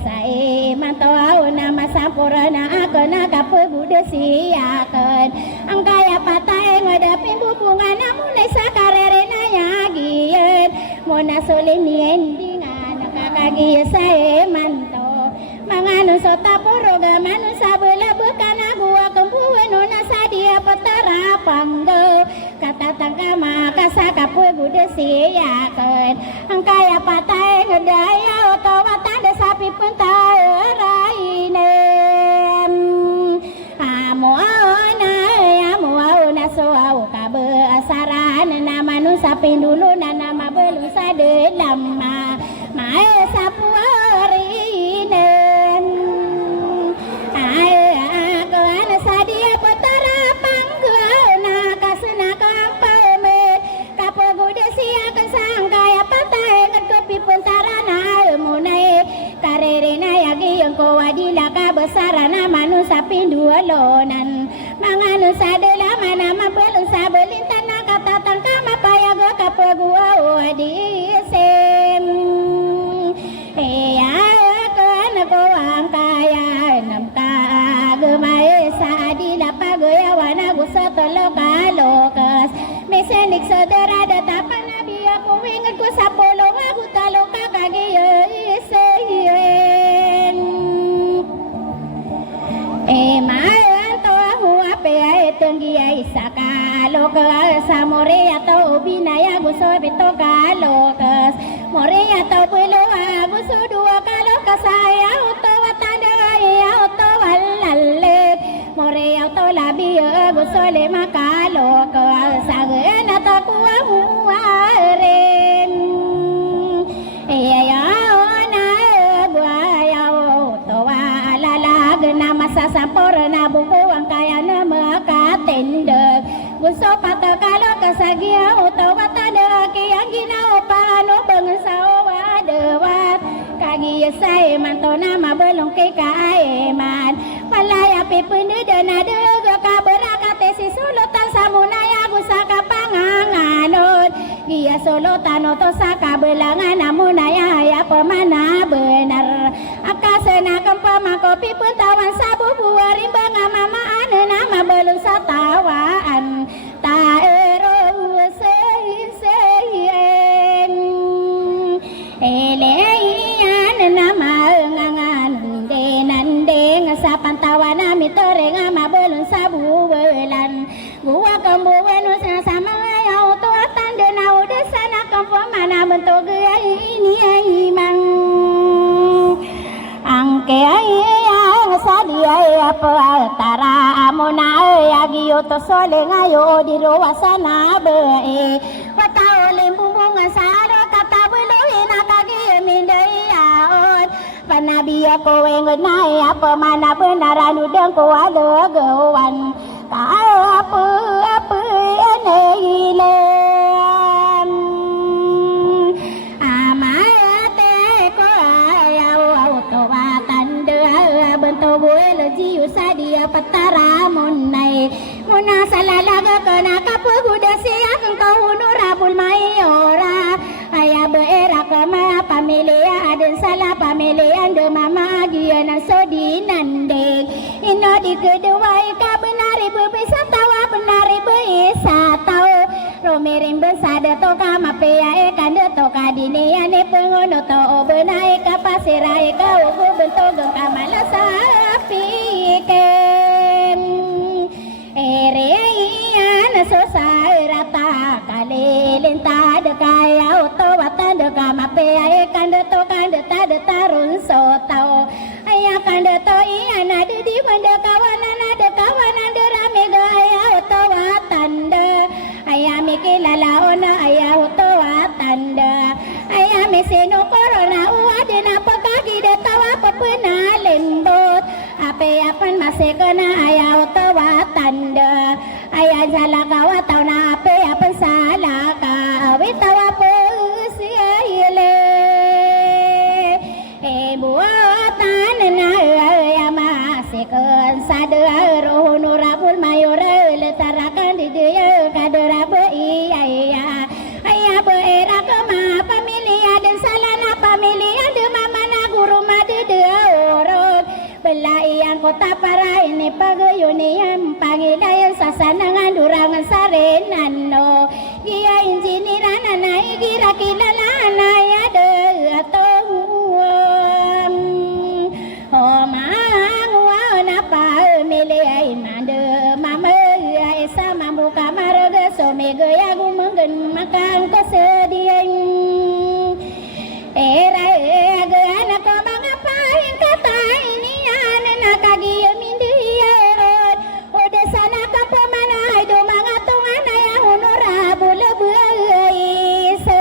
sae manto nama sampurana akana kapegude siakan angkaya patay ngadapin bubungan namun sa karerena yagien mona solenien dingan nakakagi sae manto manganu sota poroga manu sabela bekana gua kempuan nona sadia petara panggo kata tangka maka sakapue bude siakan angkaya patay ngedaya otawa tanda sapi pun taerainem amuana soau kabe asaran nama nu sapin dulu nama belum sade lama mae sapuarinen ko ana sadia petara panggana kasena kampame kapogude siakan sangkaya patay ngedopi pentarana munai karerena yagi yang ko wadila ka besarana manu sapin dua lonan manganu sadela mana mabelu sabelintan kata tangka mapayago kapagua wadisem ko ana ko angkaya namka gemai sadila pagoya wana gusatolo kalokas mesenik saudara datapan nabi aku ingat ku sapolo aku talo kakagiyo iseyen mayan to aku ape ay tenggi ay sakalo ke samore atau binaya guso bito kalokas more atau pelo guso dua kalo kasaya uto watanda ya uto walalet more atau labi guso lema kalo ke sagen atau kuamuaren ya masa sampurna buku ang kaya na makatindog gusto patakalo kasagia utawa tanda kiyang ginawa paano bangun sa wadawat kagiya say manto na mabulong kay kaeman palaya pipunida na dugo kabarakate si sulutan sa munaya gusa kapanganganon giya sulutan to sa kabelangan na munaya ya pemana benar akasena kempamako pipuntawan sa bubuwarin banga mamaan nama belum sa tawaan taero seyen eleyan nama ngangan nande sa pantawa nami toreng mabelum sa buwelan gua kembuwen sama ayaw to tanda na udesa na kempamana bentuk ini imang angke yang sadia petara amona agi to sole ngayo di ruasana be patao limbungan saro kata beluin akagi mindaiaon panabi ako wengon nai apa mana benaran udang ko alegawan ka apa eneile jiu sadia petara munai muna salalaga kena kapuguda siang kau nurabul mayora ayah beera kema pamilia dan salah pamilian de mama dia na sodi nande ino di kedua ika benari berbisa tawa benari beisa tau romerin besada toka mapea eka de toka dinia ne pengono to benai kapasira eka ugu bentuk kamala sapi kem ereia salah kau tahu nape apa salah kau tahu apa siile buatan na ya masih kan sadar honorable mayor letarakan di dia kadera iya iya ayah berak ma pamilya dan salana pamilya de mama na guru made de orang Belaian kota para ini pagayunian pangidayan sasanangan durangan sarenan no Gia injiniran anay gira kilala ya de atuam Homang wana pa miliay mande mama esa mambu kamaraga somega gumenggen makang kesedihan Era agana ko mga pahin katay niyan nakagiya mindiyan Oda sana ka pamanay do mga tungan ay honorable buhayisan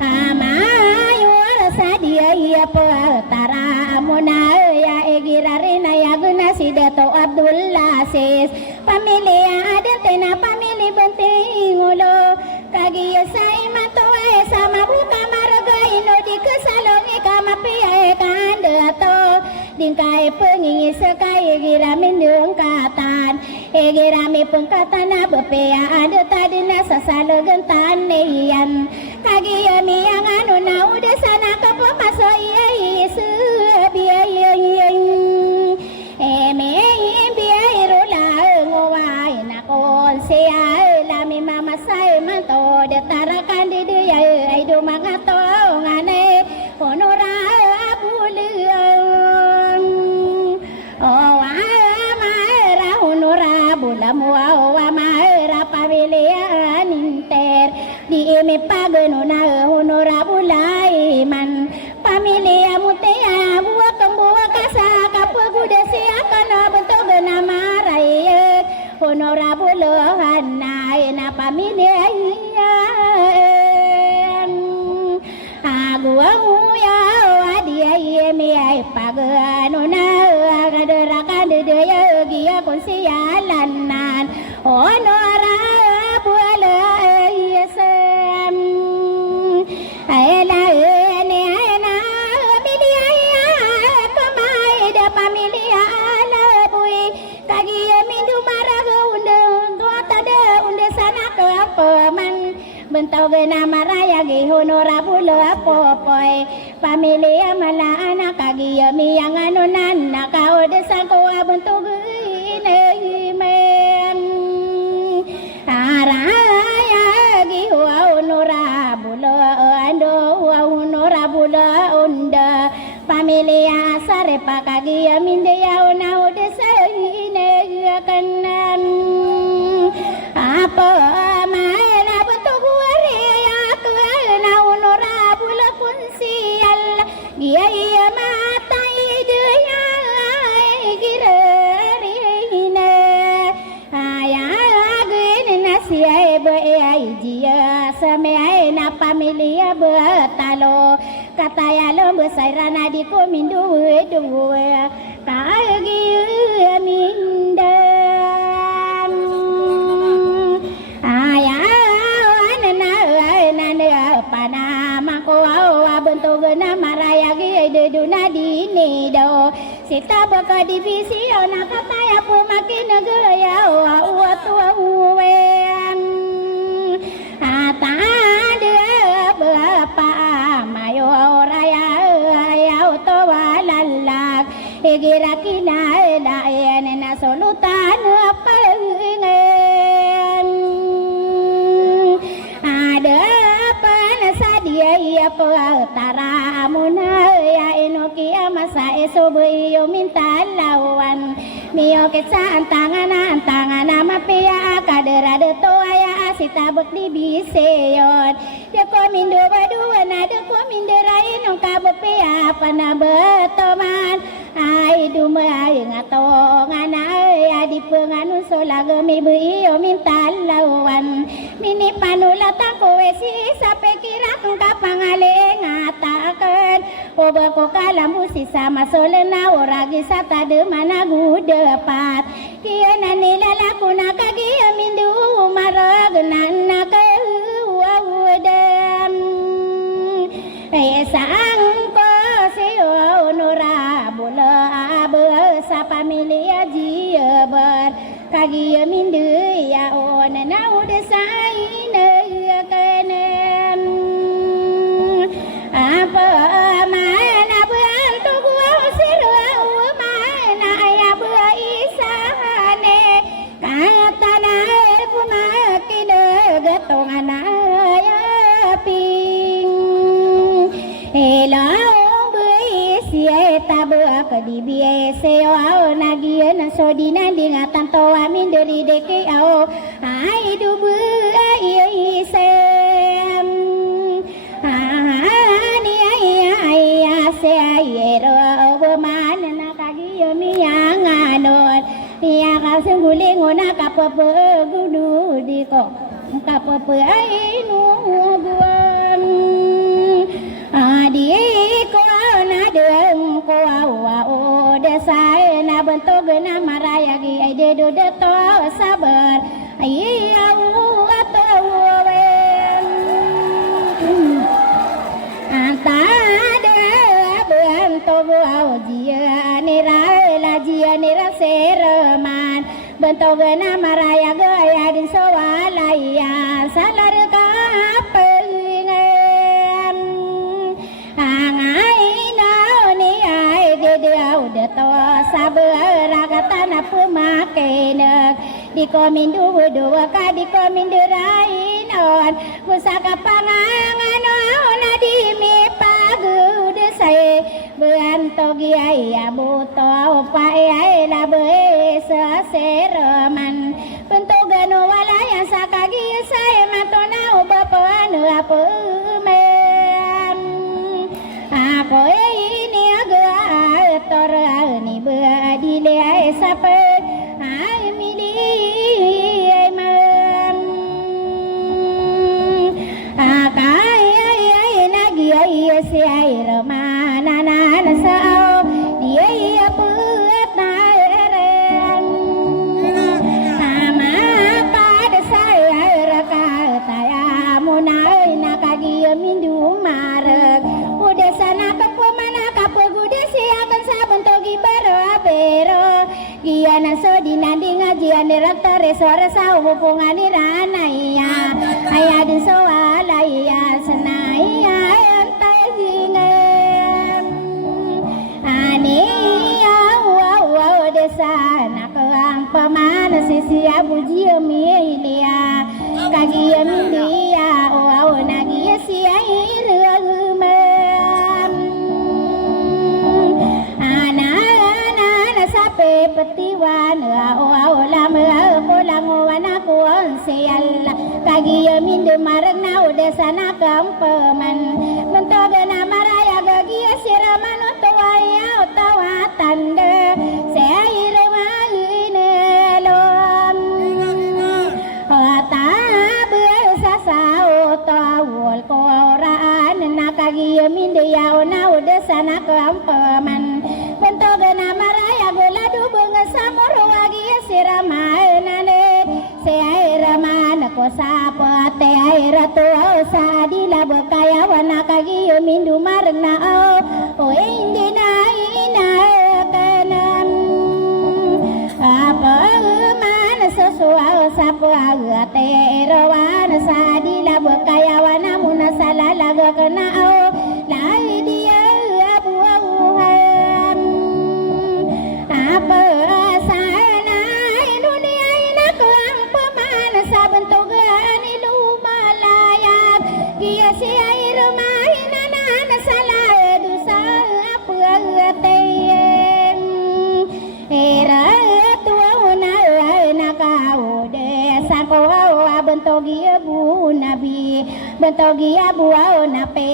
Amay wala sa diya iya tara mo na ya egira rin ay aguna si Dato Abdullah sis Pamilya adente na pamilya banting ulo Kagiya sa imanto ay sama buka maraga ino di kesalong ikamapiyay kandato Dingkay pengingi sekay egiramin dengkatan Egirami pengkatan na bepea ada tadi na sasalogan tanian Kagiya miyang ano na udah sana kapamaso iya suabiyay siya lami mama say manto detarakan di dia ay dumanga to ngane honorable oh amara honorable mo amara pamilya ninter di imi pagano na honorable man pamilya mutia buwa kambuwa kasa kapaguda siya kana bentuk na maray honorable hanay na pamilya aguang uya adiay miyay pagano na kaderakan dedaya giya konsialanan honorable yesam ayla ene ayna pamilya kamay da pamilya alabui kagiya mindu maraga paman bentau gena maraya gi honorable apopoy pamilya mala anak kagiya miyang anunan nakao desa ko bentu gine men araya gi honorable ando honorable unda pamilya sare pakagiya mindeya ona desa ine kanan apa mana bentuk waria kena honorable kunsial dia ia mata idenya girarina ayah gini nasi ay bay dia samai na pamilya betalo kata ya lo besairana di komindu dua kagi minda Panama ko awa bentuk gena maraya gi de duna dini do sita baka divisi ona kata ya pemakin gaya wa tua uwen ata de bapa mayo raya ya to walalak egira kina la ene solutan apa iya tara muna ya enoki amasa eso beyo minta lawan mio keca antangana mapia kadera de to aya asita bekdi biseyon de komindo badua na de komindo rain ong kabepia pana betoman ai dume ai ngato ngana ya di penganun solaga mi beyo minta lawan mini panula tako esi sape kira kapangale ngatakan oba ko kalambu sisa masolena oragi sata de mana gudepat kiana nilala ko sabar kagi mindu ya on na udah sai ne kenem apa mana bantu gua sirwa mana ya bua isane kata na pumakin gatong ya ping hello bui sieta bua kadi biese au nagian sodina dingatan toa min dari deke au ai du bua isem ni ai se ai ro man na kagi mi yang anon ya kasih guling ona kapepe gudu di kok kapepe ai nu guam adi ko na dem ko wa o desai na bentuk na maraya gi ai de do de to sabar ai au ato wen anta de bentuk au dia ni ra la dia ni ra serman bentuk na maraya gaya din so walaya salar ka pengen angai na ni ai de au de to sabar kata na pemakenek di komindu dua ka di komindu rainon pusaka pangangan na di mi pagu de sai beantogi ai abuto pa ai la be sa sereman pentogano wala yang sakagi sai matona ubapanu apa men ako ini agak torani beadile ai sape ai mili ai mam akai ai nagi ai si ai romana na sao dia ia puat na reng sama pada saya raka taya munai na kagi mindu marek udah sana ke pemana kapegude siakan sabun togi bero iya naso dinandi ngajian direktore sore sau hubungan ranaya ayah di soalaya senaya entahingem ani wow desa nak keang pemana sisi abu jiemilia kagiem dia wow nagi sia petiwan lama pulang wana kuon sialla kagi yamin de marag na udah sana kampeman mentoga na maraya gagi siraman utawaya utawa tanda saya maine lom ta bersa sao tawol koran na kagi yamin de ya na udah sana kampeman mentoga na maraya goladu samur wagi siramai nane se aira mana ko sapa te aira to sadila bekaya wana kagi mindu marna o indina ina kanam apa mana sesuau sapa te rawana sadila bekaya wana muna salala gakna lai dia abu apa bentogi abu nabi bentogi abu nape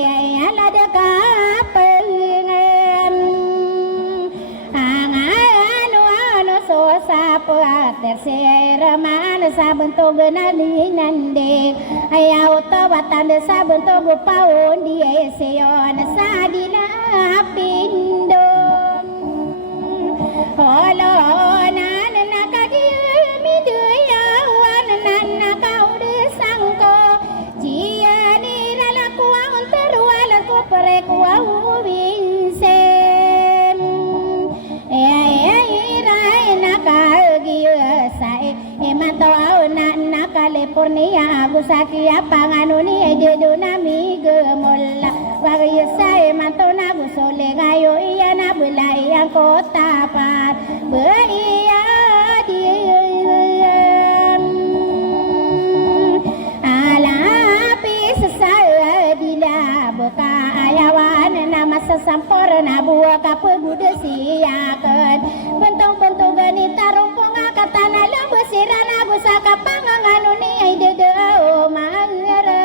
ala dekapengem anu so sapo terserah mana sabentogi nali nande ayau tawatan desa bentogi paun dia seon sadila pindo holo nan nakadi midu ya wan nan kau desangko jia ni lalaku antar walaku pereku winsem rai nakagi kurnia gusakia panganuni dedunami gemulla wagayasai mantona gusole gayo iya na bulai yang kota par beria diam ala pisah dila buka ayawan nama sesampurna buah kapegude siakan bentung-bentung ganita rumpung katana lembu sirana gusaka panganganuni ai dedeo mangara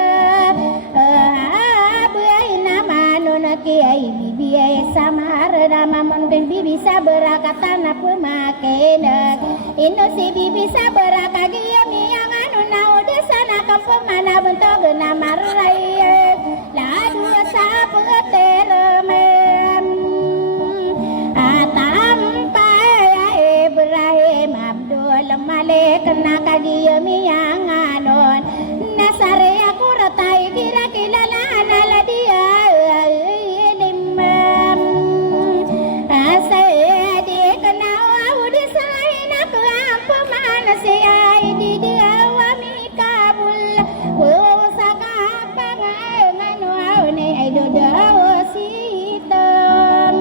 buai nama nonaki ai bibi ai samar nama mungkin bibi sabara katana pemakena ino si bibi sabara kagia miang anu nau desana kampung mana bentuk nama raya la dua sapu terem Ibrahim Abdul Malik kena kagi miang anon nasare aku ratai kira kilala anala dia limam asai dia kena awdi sain aku apa mana si ai di dia wami kabul usaka pangan awne ai dodo sitam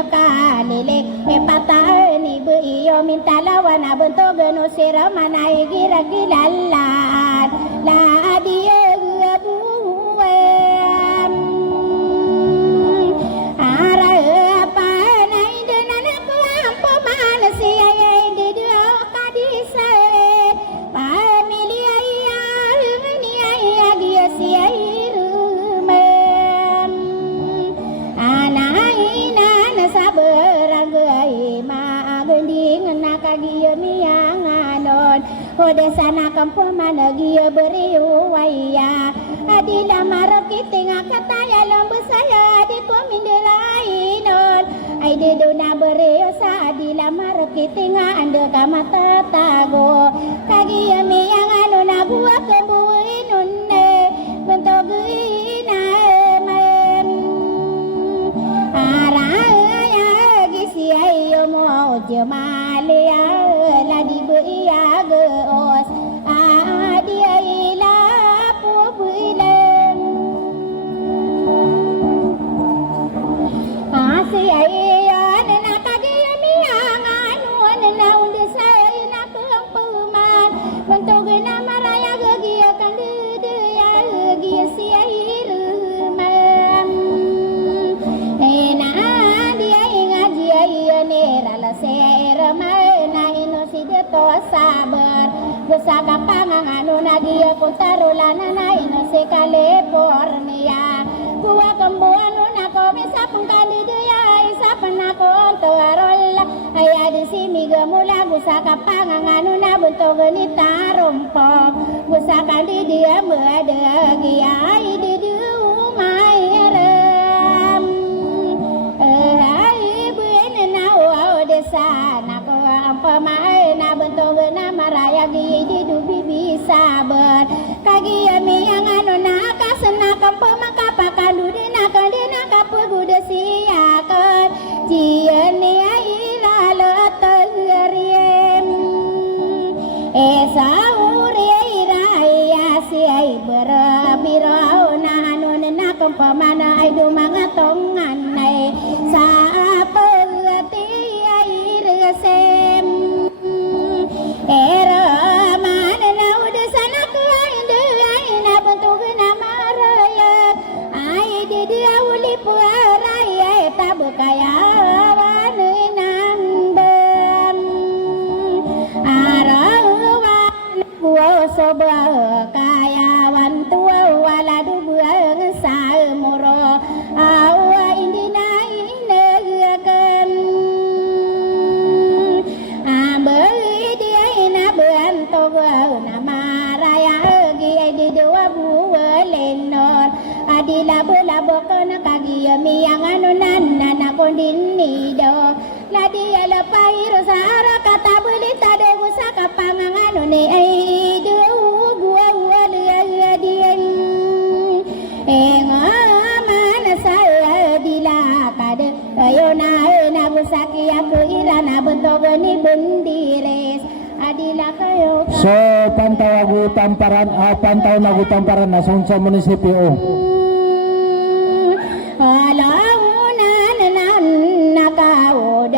kalile pepata ni iyo minta lawan bentuk geno sira mana gira gilalan la dia buem ara apa nai denan aku ampo manusia di dia kadise familia iya ni iya dia sia Odesana kampung mana gia beriu waya adila maraki tengah kataya lembu saya di komindilainon ai de dona beriu sa adila maraki tengah anda kamata tago kagia miyang anu na buah kembuinun ne bentoguina maem araya gisi ayo mo jemalia ladi beria geos dia ila pubulan si ayan na kagaya miyang anu na unde say na pempuman bentuk na maraya gagia kan ya gagia si ayirman na dia ngaji ayane rala serma to sabar busaka pangangano na dia puntarulana na ino se California buwa kambuano na ko bisa pangkali dia isa panako to arola ay di simiga mula busaka pangangano na bunto ganita rumpok busaka di dia muada gia ay di umayram ay buena na o desa na ko pamai na bentuk na maraya di dubi bisa ber kagi ami yang anu na kasena kampo makapakan dudi na kandina kapu de siakan jiene ila loteriem esa uri raya si ai berabirau na anu na kampo mana ai du mangatongan nai sa apa ti ai resem era mana na udah sana ku aindu aina bentuk nama raya ai di dia uli puaraya tabukaya wane nambem arawan gua soba kaya wan tua wala du buang sa muro awa indina inegakan adila bola bokona kagia miyang anu nana na kondini do ladi ala pairo sara kata belita de busaka pangangano ne ai do gua le dien enga mana saya dila kade ayo na busaki aku irana bentogani bendires adila kayo So pantaw nagutamparan na sa munisipyo. Alaunan nakaud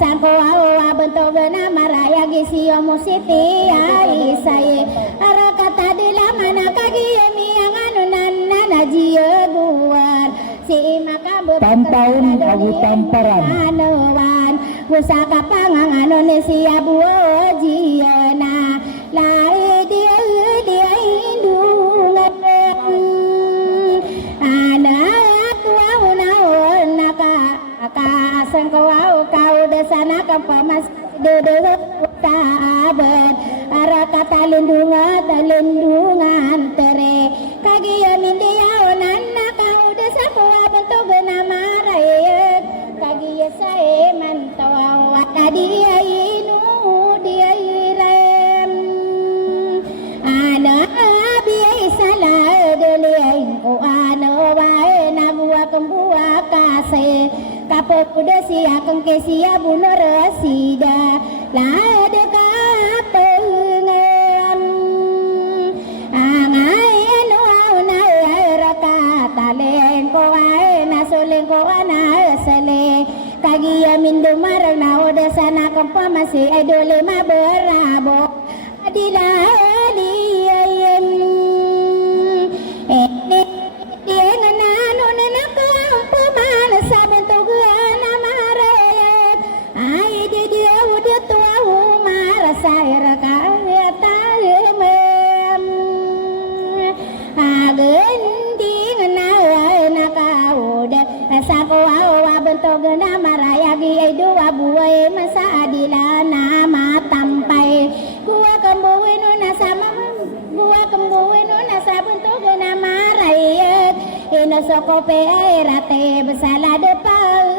Sangko awa bentog na maraya gisiyo musiti ay saye Arakata dila mana kagiyemi yang anunan nanajiyo guwar Si makabu Pantawon agutamparan. Anuan Pusaka pangang anu ni siya buo jiyo na Lai dia indungan Kaasang kau desana kampamas dedek taben ara kata lindungan tere kagiya mindiya onanna kau desa kau bentuk nama rayet kagiya sae mantawa kadiya inu dia irem ana biai salah deliain ko ano wae nabua kembua kase Kapokuda siya kang kesiya buno resida lada kapengam angay no na rakatalen ko ay nasuleng ko ana sale kagiya mindu marang na oda sana kang pamasi ay dole maberabo adila aliyayem Bentog na marayagi ay dua buhay masa adila na matampay Gua kembuhin na sama Gua kembuhin na sa bentog na marayat Inosokope ay rate besala depang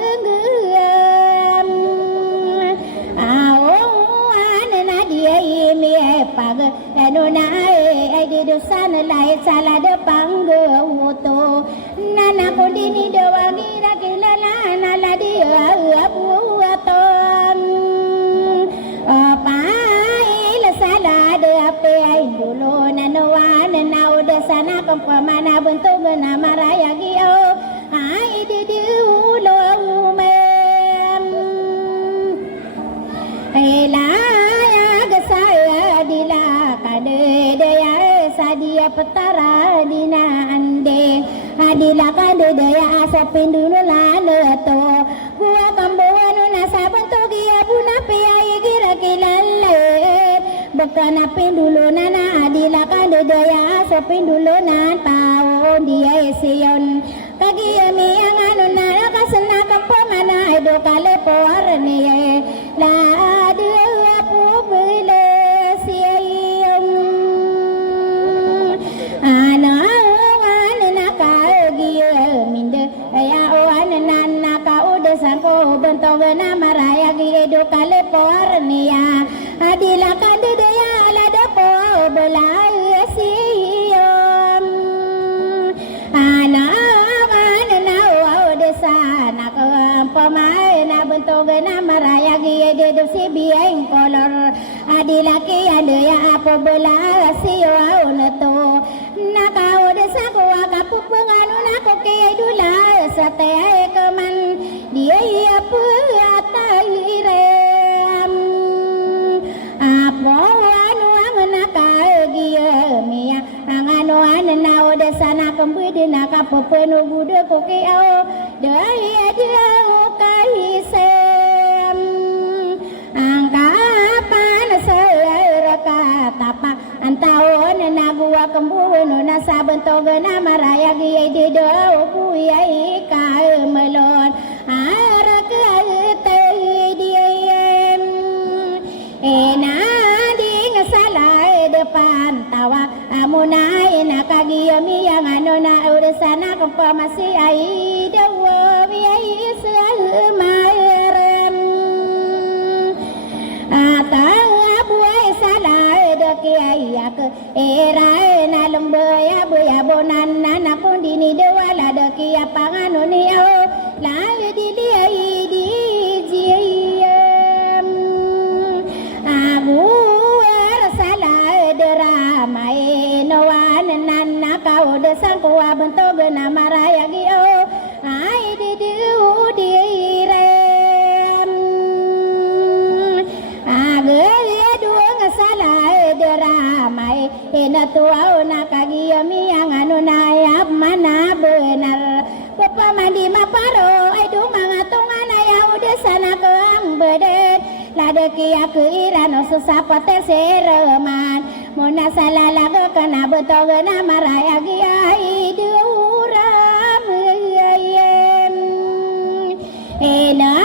Awan na dia imi pag Ano na ay didusan lahat sala depang guto Nana ko dini dawagi kilala nala dia buaton pail salade ape ay dulo nanawan na udah sana kampamana bentuk na maraya gio ay di ulo umem elaya gasaya dila kade daya sadia petara dina ande adila kande daya asapin dulu lalu to gua kambuan nasa bentuk dia buna piai gira kilale bekana pendulu nana adila kande daya asapin dulu na tahun dia sion kagi ami yang anu nara kasena kampamana edo kale porne la dia apu bele siayum ana Sangko bentong na maraya gido kale pornia adila kande daya ala depo belai siom ana na wa desa na ko pamai na bentong na maraya gido si bieng kolor adila ki adaya apo belai siom to na kau desa ko kapupenganu na ko ke dula sate keman dia apa atairem apa anu angna kagia mia angano anna oda sana kembudi naka popeno bude koke au daya dia kaisem angka pan seraka tapa antao na gua kembuno na sabentog na maraya gi di do kuyai ka melon depan tawa amunai nakagiyami yang ano na urusana kampamasi ai dawa ai selmairem atang abuai salai deki ayak erai na lembaya buya bonan na kundini dewala deki apangano niyo lai diliai di jiam abu ina tuau na kagiyami yang anu nayap mana benar pepamandi maparo ai du mangatungan aya udah sana keang beden ladeki aku irano susapate sereman muna salalaga kena betogena maraya giai duram ena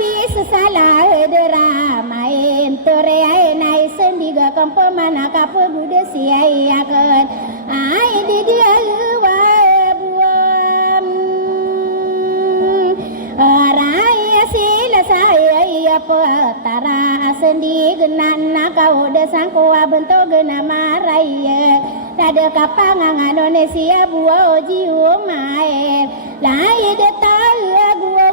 bis salah dramain tore ai nai sendiga kampo mana kapu bude siai akan ai di dia wa buam raya sila saya petara sendi genan kau desang kuah bentuk gena maraya tada kapangan Indonesia buah jiwa main lai detal gua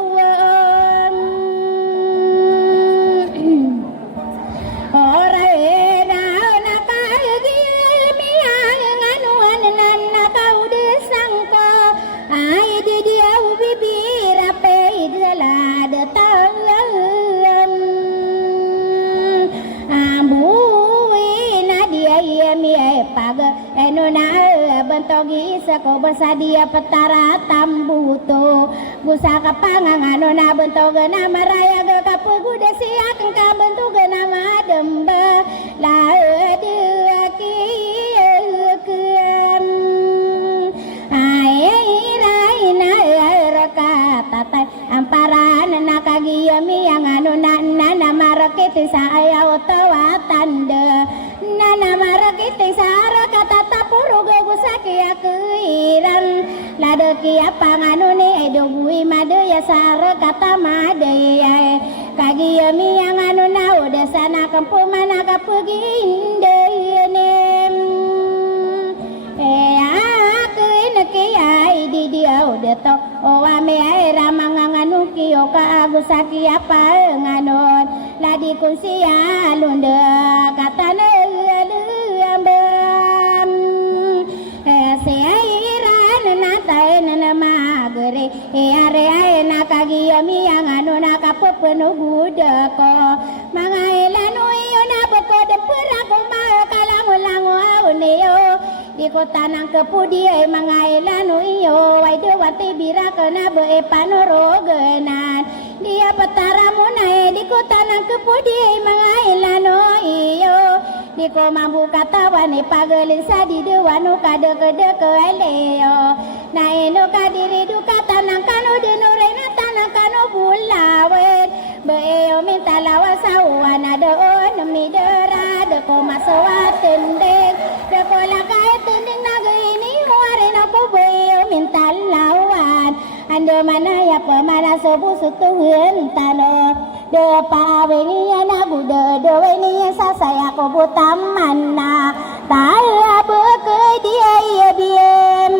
bentogi sako bersadia petara tambuto gusa kapangan na bentogena maraya ge kapugu desia kengka bentogena mademba la deaki kem airaina rakata amparan nakagiyami yang anu na marakiti saya otawa tanda nana marakiti sara kata tapuru gusaki akuiran ladeki apa nganune edogui made ya sara kata made ya kagiyami yang anu na udah sana kampu mana kapugi indene aku ineke ai di dia udah to ame ai ramanganganu kiyo ka agusaki apa nganon ladi kunsia lunda katane are na kagiyami yang anu na kapupenu budako mangailanu iyo na boko depura kuma kalangulangu auneo di kota nang kepudi mangailanu iyo wai dewati biraka na be panorogenan dia petara munai di kota nang kepudi mangailanu iyo di ko mambu katawani pagelin sadi dewanu kade kede keleo na eno kadiri duka tanang kanu denurena tanang kanu bulawen beeo minta lawa sawana de on mi dera de ko masawa tendeng de ko lakai tendeng naga ini warena ko beeo minta lawan ando mana ya pemana sebu sutuhun tano de paweni na bude de weni sasaya ko butamana tala beke dia ya biem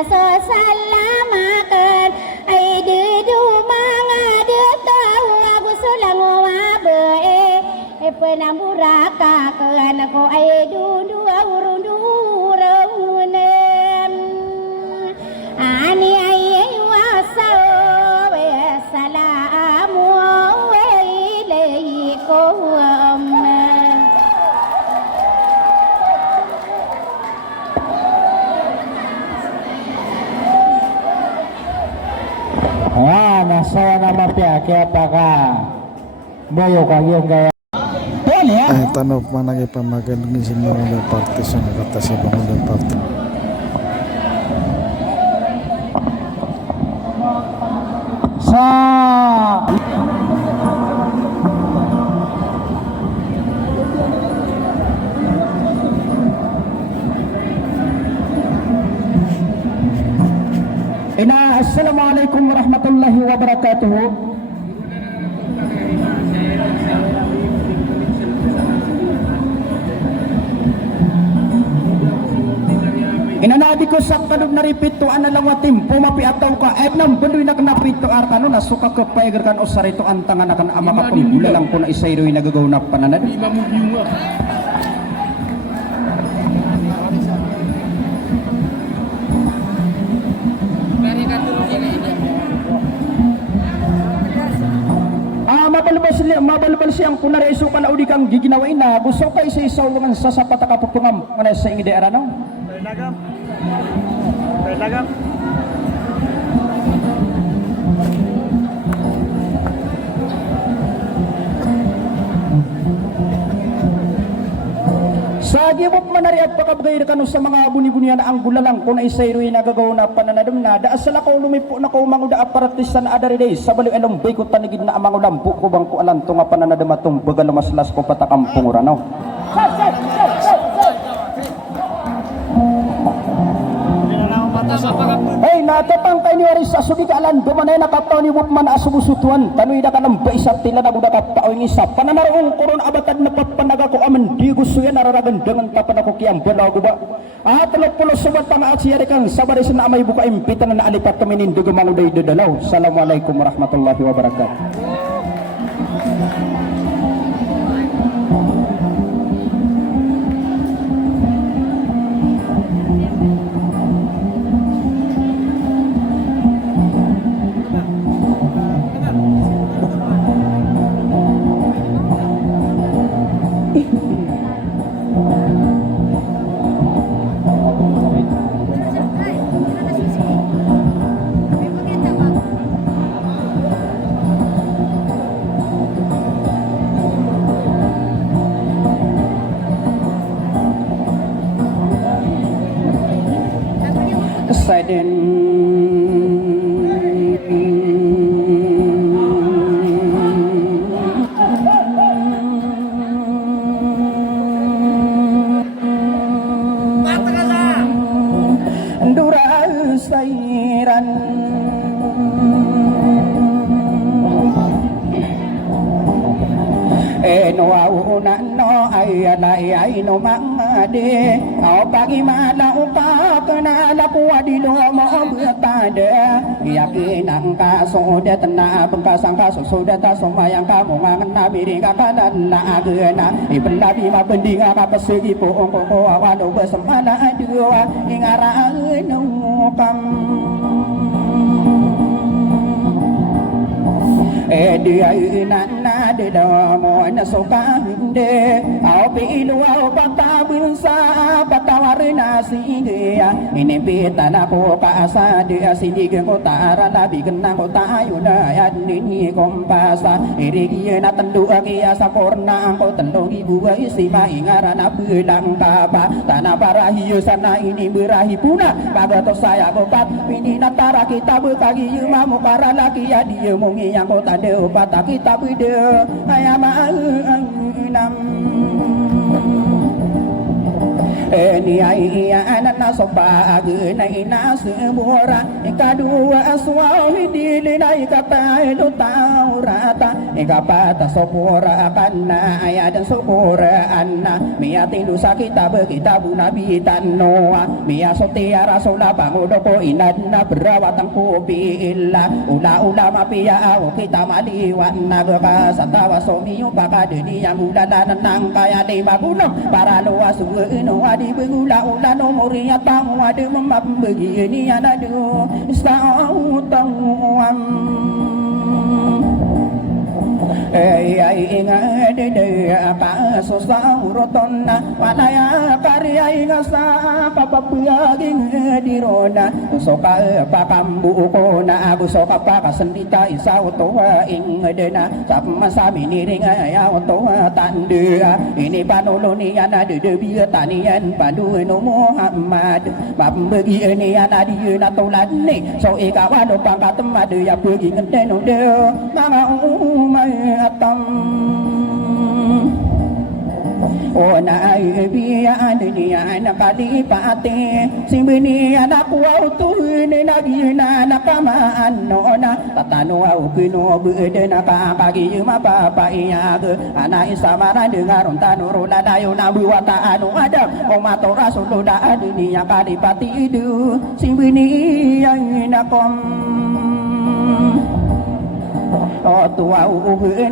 sesalamatkan ai du manga de tahu aku sulang wabe penamburaka ke anakku ai du urundu raunem ani ai wasau salamu alaikum. Nasa nama pihak apakah boyo kagiyong gaya tanong managi pamagan ng sinunod parte sa nakata sa pangulang parte. sa Assalamualaikum warahmatullahi wabarakatuh. Inanabi ko sa kanod na ripito analang watim pumapi ataw ka ebnam bandoy na kanapito artano na suka ka paegarkan o sarito antangan na kan ama ka pagulalang ko na isayroy nagagaw na pananad. siyang kunari iso ka na udi kang giginawain na gusto ka isa-isaw mga sasapata ka pupungam mga sa ingi daerah no? Lagam. Sa gibot manari at pakabgay kanu sa mga buni-bunian na ang gulalang kung ay sayroy nagagaw na pananadam na daas sa lakaw lumipo na ko manguda aparatisan adari day sa baliw elong bay ko tanigid na amang ulampu ko bang ko alam to nga pananadam atong bagal maslas ko patakampung uranaw. Hey, natatang kay ni Waris asubi ka alan dumanay nakataw ni Wupman asumusutuan tanuy da ka ng baisat tila na buda kaptao yung isa pananaroong koron abatad na papanaga ko aman di gusto yan nararagan dengan papanako kiyang balago ba talap pulo subat pamaat siya kang sabaris na amay buka impitan na naalipat kami nindugo manuday dodalaw. Assalamualaikum warahmatullahi wabarakatuh. Ay no mangade au pagi malau pa kenala kuadi do mo betade yakin angka soda tena bengkasang kaso soda ta somayang kamu mangan nabi ka kanan na agena ibenda bima bendinga ka pesegi po ko awado besemana dua ingara no kam dia inana de mo na soka hinde au pilu au pata bunsa patawarna singia ini pitana ko ka asa dia sindige ko tara labi kenang ko tayuna ya ni kompasa iri na tendu aki asa porna ko tendu ibu isi ma ingarana pulang kaba tanah barahi sana ini berahi puna kagato saya ko pat ini natara kita bekagi mamu para laki ya dia mungi yang ko de bata kita bide ayama nam ni ai ana na soba age na ina semura kadua aswa hidi na ikata elo taurata ikapata sopura kana aya dan sopura anna mia tindu sakita bekita bunabi tannoa mia sotia rasola pangodo ko inadna berawatang kopi illa ula mapia au kita maliwan naga satawa somiyo pakadeni yang ulala nang kaya de magunam para luas uno di begula-ula nomori atau ada memap begini ada do sautam ingat de apa sosaurotonna wanaya karya ingasa papa piaging di roda soka pakambu kona abu soka paka sendita isau toa ingedena sama sami niring ya toa tandua ini panoloni ana de biya tanian padu no Muhammad bab begi ini ana di na tolan ni so ikawalo pangkat madu ya pergi ngenteno de mama atam ona ai biya dunia na kalipate simbini anak wa tu ni nagi na nakama anona tatano au kino bede na ka pagi ma papa iya ge ana isamara dengar tanuro la dayo na buwata anu ada omato rasul da dunia kalipati du simbini yang nakom tua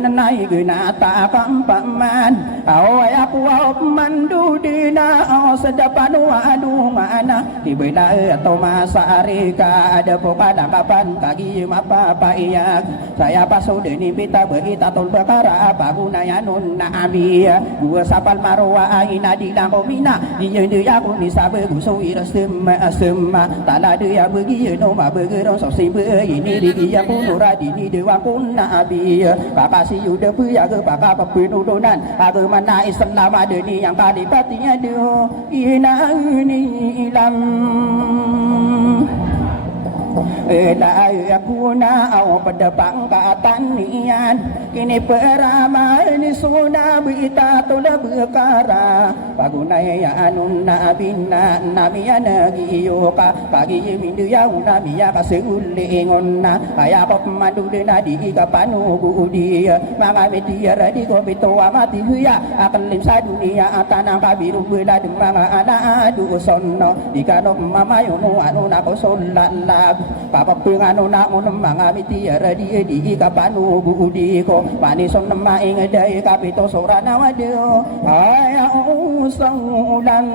nai guna ta kam paman ai aku mandu dina sedapan wadu mana di bela atau masa rika ada pokada kapan kaki mapa paiyak saya pasu deni pita berita tol bakara apa gunanya nun nabi gua sapal marwa ina di langkomina dia dia aku ni sabe gusu irasema asema tala dia begi no ma bergerong sok sibe ini di dia kunura di ni dewa kun nabi kakasi udah puya ke pakak penurunan aku mana Islam ada ni yang kadipatinya dia ina ini ilam aku nak pada pangkatan nian kini perama ini sudah berita tola berkara pagunai ya anun nabina nabiya nagi yoka kagi mindu ya nabiya kaseulingon na aya kop madu dena di kapanu budi mama media radi ko bito amati huya akan lim sa dunia tanang kabiru bela demang ana adu sonno dikano mama yono anu nako solan lag papa pengano nak mga mitiara di kapanu budi ko panison na maingay kapito sora na wado ay usang ulan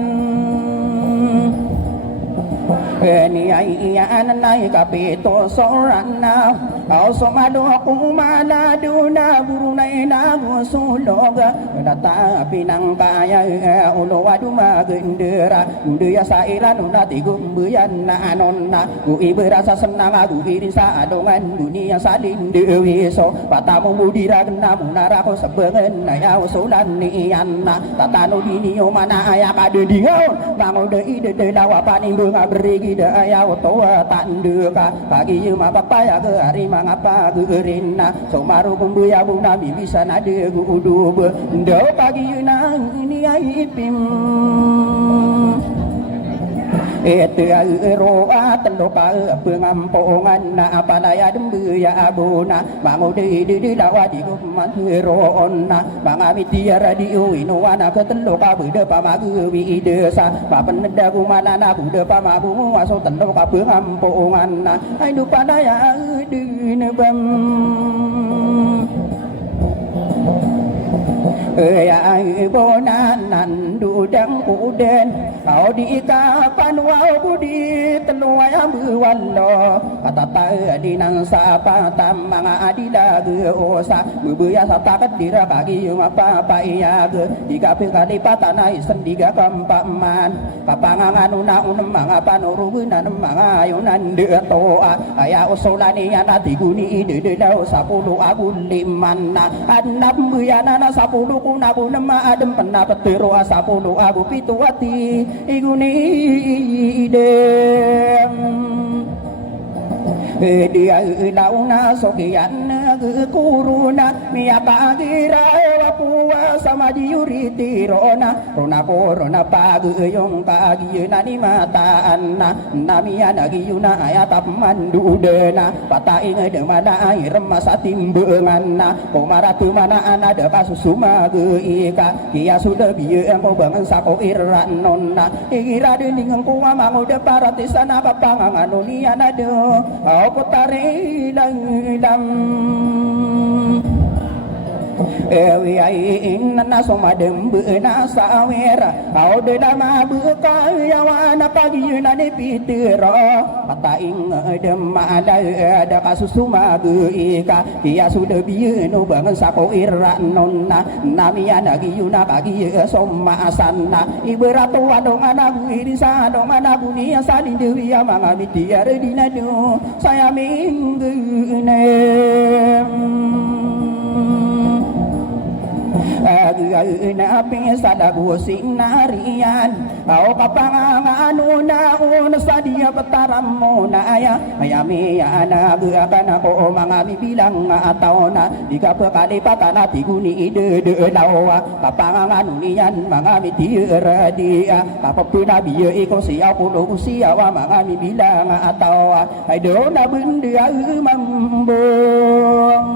ni ay anay kapito soran na somado akong malado na burunay na gusulog natapi ng kaya ulowa dumagandera duya sa ilan nati gumbuyan na anon na guibera sa senang guirin sa adongan dunia salin dewiso patamo mudira na munara ko sa bengen na yaw sulan niyan na tatano diniyo mana aya kadendingaw bango de ide lawa paning bunga berigi de ayaw toa tandeka pagi mapapaya ke hari mangapa gerina somaru kumbuya buna bisa nade gudub ndo pagi na ini aipim itu roa tendoka pengampungan na apalaya dembuya abuna mangu di dawa di kuman rona mangami tiara di uinuana ketendoka bede pamagu widesa papen dagu mana na bude pamagu aso tendoka pengampungan na hidup padaya di nebam ya ibona nandu dang uden au di kapan wau budi tenuaya buwallo patata di nang sapa tamanga adila ge osa bubuya satakat dira kagi apa paiya ge digape kali patana sendiga kampaman kapangan una unem manga panurubunan manga yunan de toa aya usulani yana diguni de lau 10 abul limanna annab buyana 10 kuna nama adem pernah petero asapulu abu pituati iguni idem dia launa sokian kuruna miapa gira wapua sama diuriti rona rona pagi yung kagi nani mataan na namia nagiyuna ayatap mandu dena patain de mana air masa timbengan na komaratu mana anada kasusuma geika kia sudah bieu empo bangen sako iran nonna igira dening ko mangu de paratisana papangan unia nado putari lang ewi ai nana somadem beuna sawera au de dama buka yawana pagi na de pitero pataing dem ada ada kasusuma geika dia sudah bieu bangen sako iran nonna namia nagi yuna pagi somma sanna iberatu adong anak iri sa adong anak dunia salin dewi mangami tiar dinado saya minggu napi sadagu sinarian au kapangan una sadia petaram mona aya ayami ana akan ako mangami bilang atau na dikapakali patana tiguni ide lawa kapangan unian mangami tiara dia kapapuna biye iko siya puno siya mangami bilang atau ay do na bundia mambong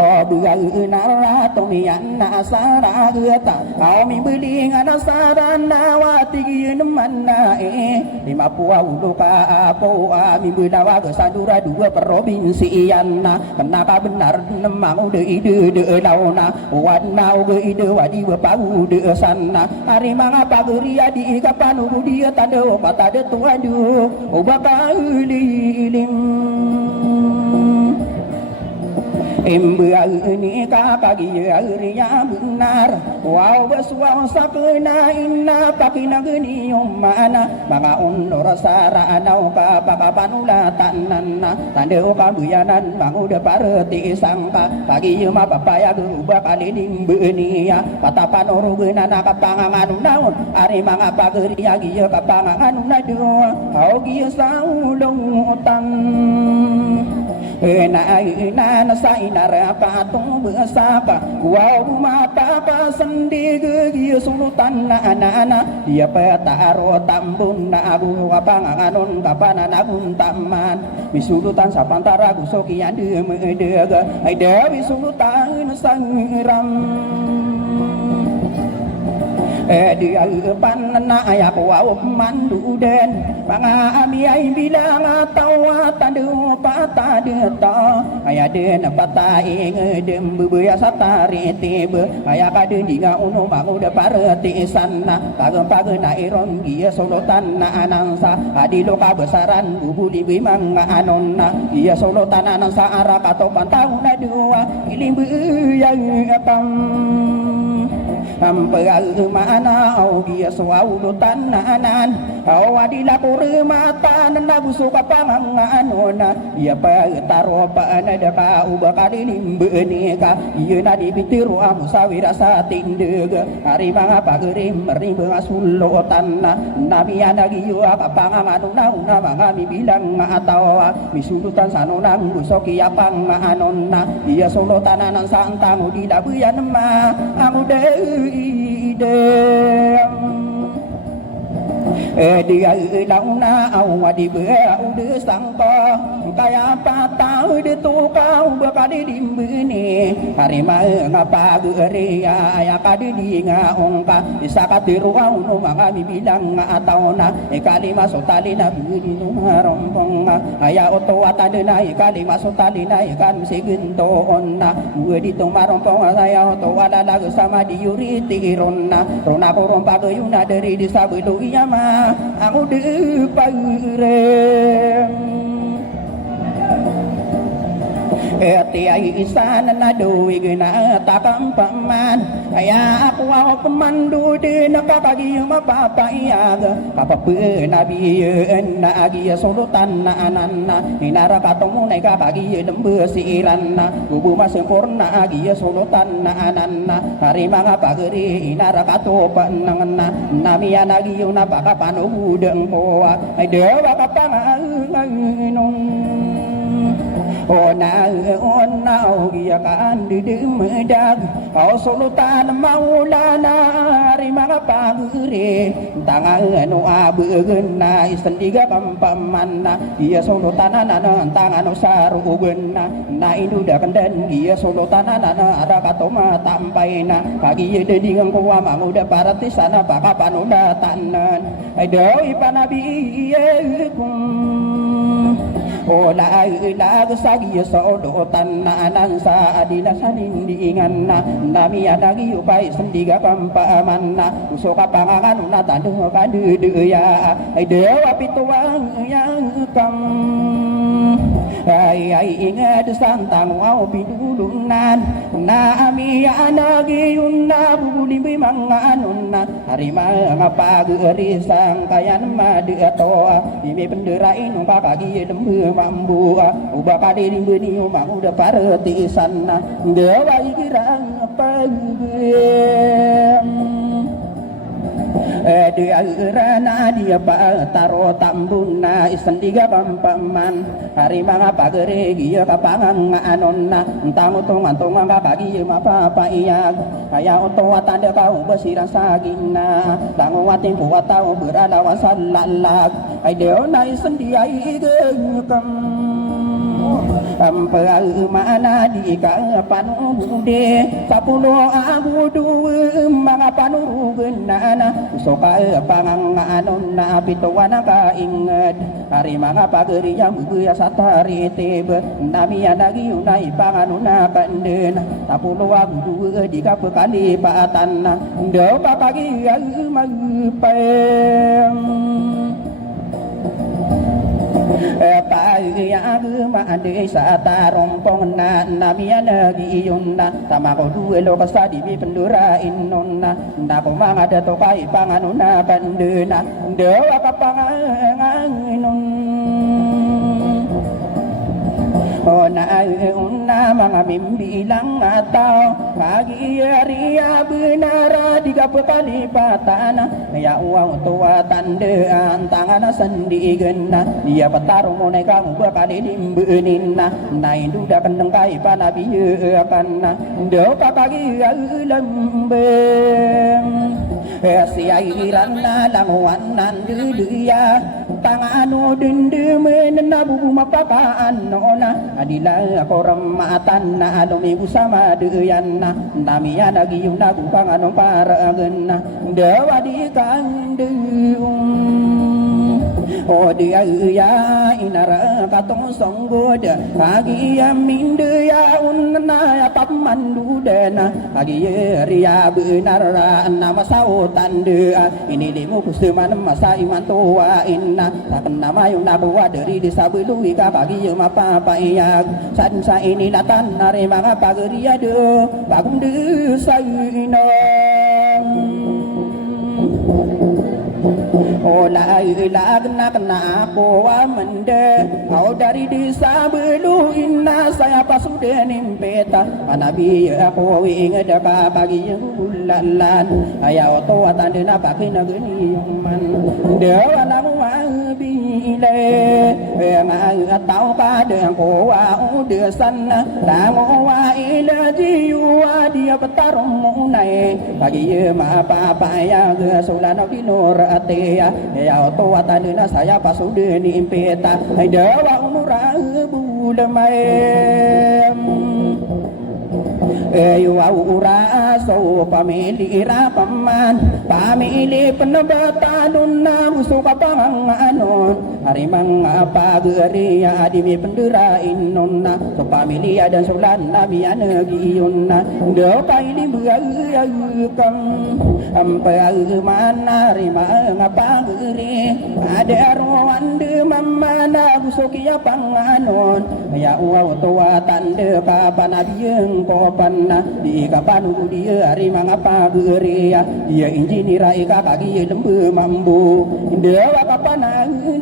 beunara tomianna saragata kau mi beling ana sarana wati mana lima puau luka po mi benawa sadura dua provinsianna kenapa benar nemang udah ide de launa wana udah ide wadi bapau de sana hari mangapa geria di kapan dia tanda obat ada tuadu ubaka lilim ini kakagi ya benar wow beswang sakena inna pakina geni mana mga unor sarana ka pakapanula tanana tanda ka buyanan manguda pareti sangka pagi ma papaya ubah kalining benia patapan orugena kapangangan naon ari mga pageriya giya kapangangan na dua au giya saulong utan na sa inara patong besaka wow mata ka sendi gigi sulutan na ana dia petaro tambun na agu kapanganon kapanan agun taman misulutan sapantara gusokian de medega ai dewi sulutan sangiram dia panna ayak wow mandu den mga amiyay bilang tawa tandu pata deta aya den pata ing dem bebuya satari tibe aya kadin dinga uno mangu de pareti sana kagem pagena iron dia solotan na anangsa adilo kabesaran bubu di bimang anonna dia solotan anangsa ara katopan tauna dua ilim yang atam mana au dia suaudutan nanan au adila kurmata na busuka panganganona ia pataro paana daka ubakali nimbenika ieu na dipitiru amusawira satindega hari mga pagerim merim ngasulotan nabi anagiyo kapanganganuna mga bibilang atawa misudutan sanonang busoki apang anonna ia solotan nan santang di dabuyan ma amude dia launa awadi beude sangka kaya patah de tu kau bakadi dimbeni hari ngapa geria aya kadi dinga ongka bisa katiru anu mangami bilang atauna kali masuk tali na budi numarompong aya oto atadena kali masuk tali na kan sigento onna budi tumarompong saya oto ada lagu sama diuri tironna rona korompa geyuna dari disabedu iyama aku dipagirem tiai isana na duwi gina takam paman aya aku au pemandu de nakakagi mapapaiaga kapape nabi na agi solutan na ananna inara katomu nai kakagi lembe siranna kubu masempurna agi solutan na ananna hari mga pageri inara katopan nanganna nami anagi na pakapanu budeng poa dewa kapanganganon ona ugia kan di medag kau sulutan maulana hari mga pagere tangan abegena isendiga pampamanna ia sulutan nana tangan sarugenna na induda kenden ia sulutan nana ada katoma tampaina pagi de dingang kuwa manguda parati sana pakapanuda tanan dewi panabi ola ila sagi sodotan anan sa adina sanindingan nami anagi upai sendiga pampamanna usoka pangangan na tandu kaduya dewa pituang yang kam ai ingat santang wow bidulunan na ami anagi unna bubuli bimanganunna hari mga pageri kayan madu atoa imi penderain kakagi lembu mambu ubah kadiri beni umang udah pareti sana dewa ikirang pagem dia rana dia taro tambuna isendiga pampaman hari mga pagere giya kapangang anonna tamu tongan kakagi mapapa iyag kaya oto watanda kau besira sagina tangu watin puwa tau berada wasallalag ay deo na isendiga igengkam Mana di kapan bude Sapulo abu dua mga panurugan na Soka panganganon na pituan ka ingat Hari mga pagriya muguya sa taritib Namiya nagi unay panganon na kanden Sapulo abu dua di kapakalipatan Daw papagi magpayang Made sa tarompong na namiya nag-iyon na Tama ko duelo ka sa dibi pendurain nun na Nako mga dato kay pangano na bande na Dawa ka panganganon O na mga mimbilang tao Kagiyariya benara di kapalipatan Kaya uwaw tuwa tandaan tangan sandigan na Dia patarong mo na ikaw bakalilimbunin na Nainduda kan ng kay panabiyakan na Do kapagiyalambeng Siya iran na languan nanduduya Tangano dindimin na bumapapaan na Adila koramatan na lumibu sama duyan na Namiya nagiyong nagupang anong paragan na Dawa di kang O dia ya inara katong songgod Kagiya mindeya unna pamandu dena Kagiya riya benara nama sautan dea Ini limu kusuman masa iman tua inna Takkan nama yung nabuwa dari desa belui ka Kagiya mapapaiyak Sansa ini natan nare mga pagriya do Bagong desa inong Ola ilag nak na ako amande Au dari desa beluin na saya pasudah nimpeta Panabi ako inged ka pagi ulalan Ayaw to atande na pakin na ganiyong man Dewa na mo mabile Mga tao pa deng ko au desan Tango wa ila jiwa dia petarong munay Pagi mapapaya Sulan au dinurate Ya to atande na saya pasudah nimpeta Dewa umurah bulamay Ura so pamili paman Pamili penebatanun na musuh kapanganon Harimang pagariya adimi penderain nonna So pamili dan sulan namiya nagiyun na Do kaili bagayagam Ampai mana harimang pagari Ada rohan de mamana musuh kia panganon Ya uaw tua tanda kapanabiyeng kopan Di kapan dia hari mga pagriya Dia injinira ika kagi lembu mambu Dewa kapanang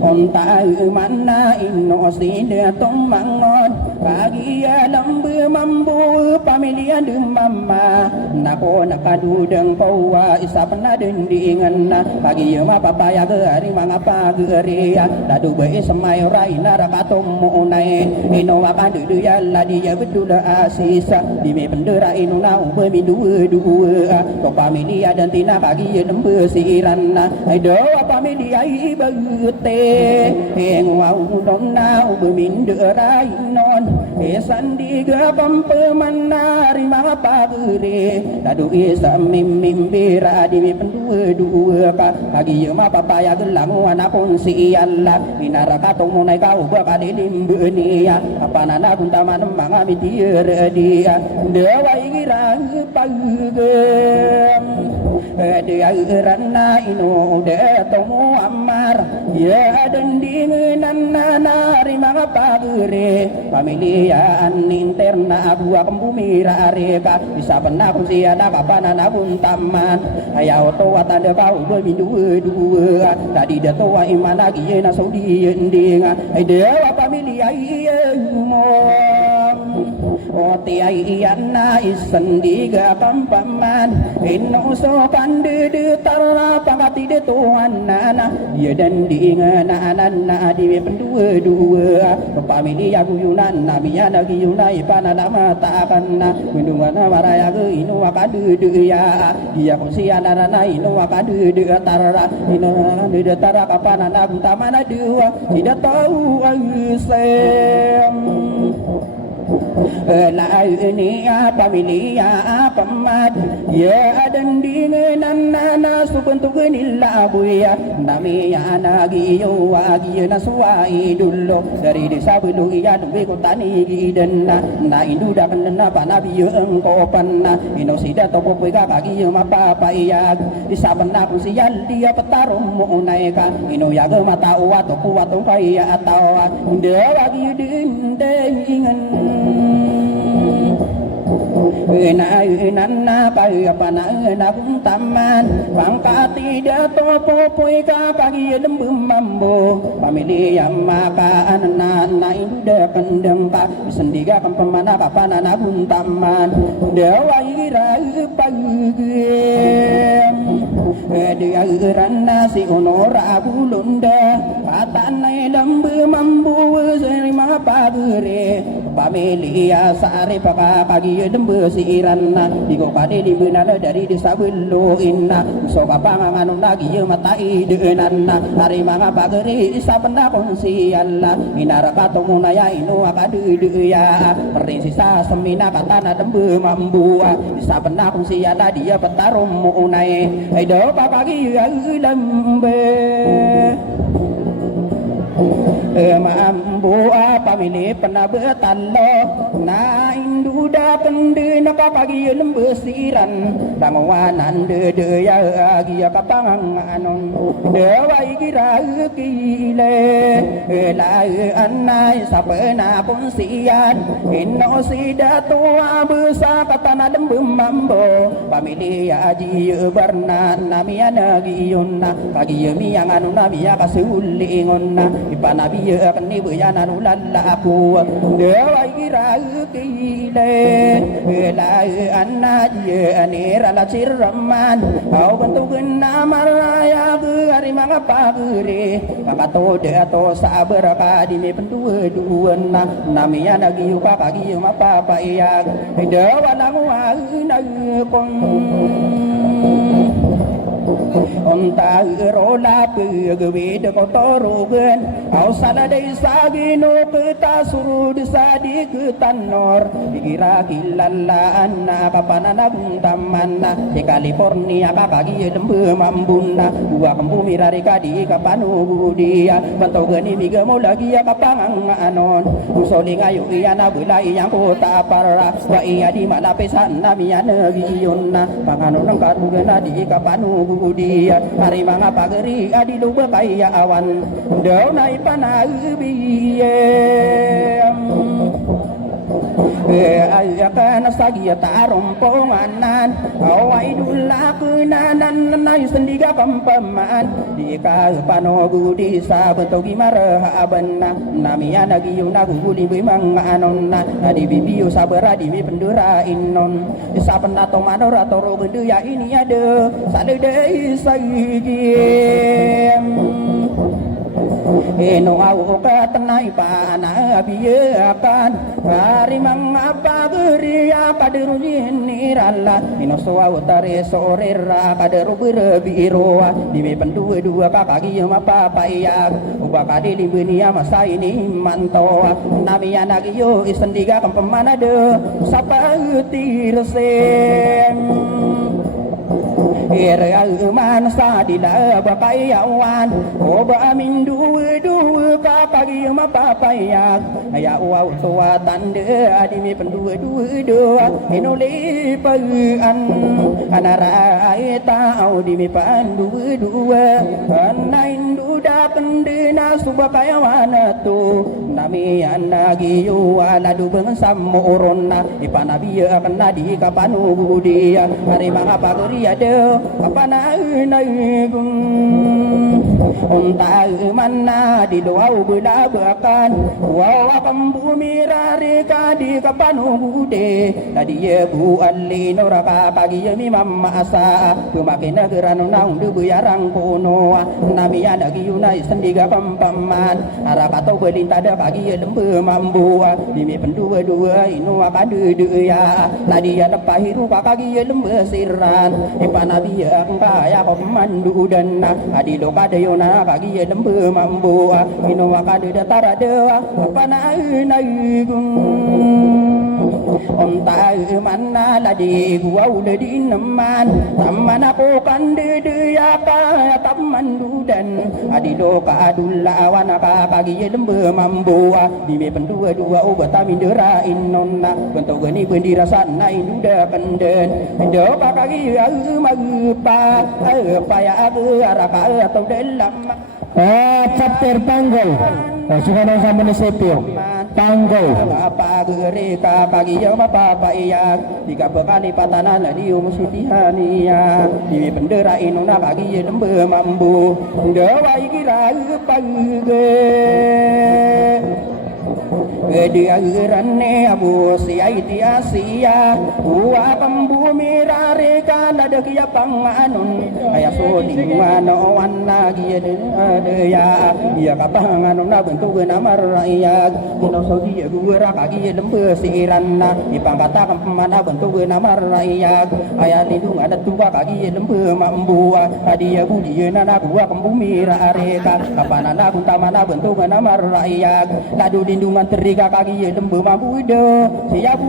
Onta mana ino sida tong mangon Kagi lembu mambu pamilian de mama Nako nakadudeng pawa isa penadendingan Kagi mapapaya ke hari mga pagriya Dadu be semai raina rakatom munay Ino akadu yalla dia betul asisa Di me pendera ino na ube dua Kok pamilia dan tina kagi lembu siran Doa pamilia ibagute Ngau don na ube mindera inon Sandiga pampamanari mga pagre Dadu isa mimimbira di me pendua ka Kagi mapapaya gelang wanapon si yalla Minarakatong munay kau bakalilimbu niya Apanana kuntaman mga mitir dia Dewa ingirang pagem Dia rana ino detong amar Ya dendingan nari mga pagre Pamiliaan interna buah kembumira reka Bisa penakun siya nakapanan akun taman Ayaw toa tanda kau dua Tadi datoa iman lagi na saudi endinga Dewa pamilya iyemong Oti iyan na isandiga pampaman Inuso pandede tarla pangati tidak Tuhan dia dan diinganan di pendua-dua pamilya guyunan namia nagiyunai panalama takan mendungan maraya ke inu akadu ya dia kusiana inu akadu tara inu tara kapan anak tamana dua tidak tahu asem la ini pamilya pamat ya dan dingan nana subentuk nila buya namanya nagiyo agi naswai dulu dari desa bulu ya duwe kotani gidan na induda kanna panabi engko panna ino sida topo pega kagi mapapa iya desa panna kusial dia petarum mo naika ino yaga mata uwa to kuwa to kaya atawa dewa gi dindengan na kaya panana kung taman pangka tidak topo poy ka kagi lembum mambo pamilya makaan na inda kendeng ka sendiga kan pemana kapanana kung taman dewa ira pagem dia rana si onora bulunda patanai lembu mambu serima pagere pamilya sare paka kagi lembu siranna digo kade di benana dari desa belu inna so kapangan lagi mata idenanna hari manga pagere isapna konsi alla inara katomu naya inu akadu ya persisa semina katana lembu mambu isapna konsi alla dia petarum munai do pagi lembe mambu pamili pernah betalo na induda kendi naka pagi lembesiran banguanan de ya agi kapangang anon dewa igira kile la anai sapena pun sian inno sida tua besa katana lembu mambo pamili aji barna namia nagiyonna pagi mi yang anu namia kasuli ngonna ipanabi akan ni buyana nulalla aku dewa ira kile la anna je anira la sirman au bentukeun namaraya ke hari manga pagere kakato de ato sabar ka di me pendua-duana namia nagi uka kagi mapapa iya dewa nangu kon onta rola pegwe de kotorogen au sala dei sagino kita suruh disadi ke tanor dikira kilala anna kapanana buntamanna di California kakagi lembe mambunna gua kembu mirari kadi kapanu dia bantogeni migamo lagi ya kapangang anon usoli ngayu iya na bulai yang kota para wa iya di malapesan namia negiyonna panganon nang kadugena di kapanu dia hari manga pageri adi luba kaya awan daw na ipanagbiye akan sagia taromponganan awai dula kenanan nai sendiga kempaman di panogu di sabetogi marah abana namia nagiyuna guli bimang anonna di bibiu sabara di pendura inon di sabena to manora toro gede ya ini ada salede sagiem eno au ka tenai pana biakan hari mangapa geria kaderu nirala ino soa utare sore ra kaderu berbiru di pendua-dua kakagi mapa paya uba kadi di dunia masa ini mantau namia nagiyo isendiga kempemana de sapa tirsen ira man sa dila bakayawan oba min duwe kakagi mapapaya ya wa tua tande adimi pendua dua inoli pan anara ita au dimi pandu dua anain duda pendina subakayawan tu nami anagiyu ala dubeng samuronna ipanabi akan nadi kapanu dia hari mangapa geria de apa naik unta mana di doa belabakan wa pembumi rarika di kapanu bude tadi ye bu alli noraka pagi ye mi mamma asa pemakai negara naung de buyarang kono nami ada giuna sendiga pampaman araka tau belinta da pagi ye lembe mambu dimi pendua-dua inu akade de ya tadi ya lepahiru kaki ye lembe siran ipanabi ya kaya komandu dan adi loka de yona kaki ye lembe mambu inu akade datara de apa nai gung onta mana ladi gua udah di neman taman aku kan de ya ka taman dudan adi loka adulla wanaka kaki ye lembe mambu dimi pendua-dua obat mindera innonna bentuk geni bendira sana induda kenden do kaki magupa paya araka atau dalam chapter Tanggol suka sa munisipyo Tanggol apa gereka pagi yang apa iya tiga bekali patanan di umusitihania di bendera inuna pagi ye lembe mambu dewa ikira pagi dia gerane abu siai tiasia wa pembumi rareka nada kia panganun aya soli mano wanna gia de ya dia kapanganun na bentuk nama rakyat kino sodi gura kaki lembe siranna ipangkata mana bentuk nama rakyat aya lindung ada tua kaki lembe mambu dia budi nana gua pembumi rareka kapanana kuntamana bentuk nama rakyat ladu lindungan teriga kaki lembe mambu do siap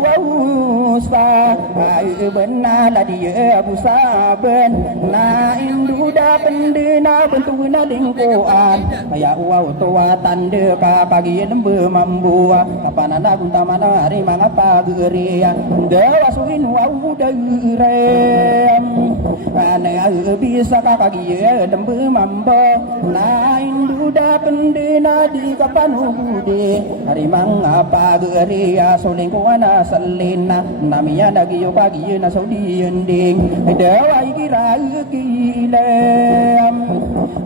uspa ai benar lah dia busaben na induda pendena bentuna lingkuan aya uau tua tanda kaki lembe mambu kapanana kuntamana hari mangapa geria dewa suin wau dairem ana bisa kaki lembe mambo na induda pendena di kapan ude hari mangapa geria solingkuana selina namanya lagi yo pagi na saudi ending dewa ikira kilem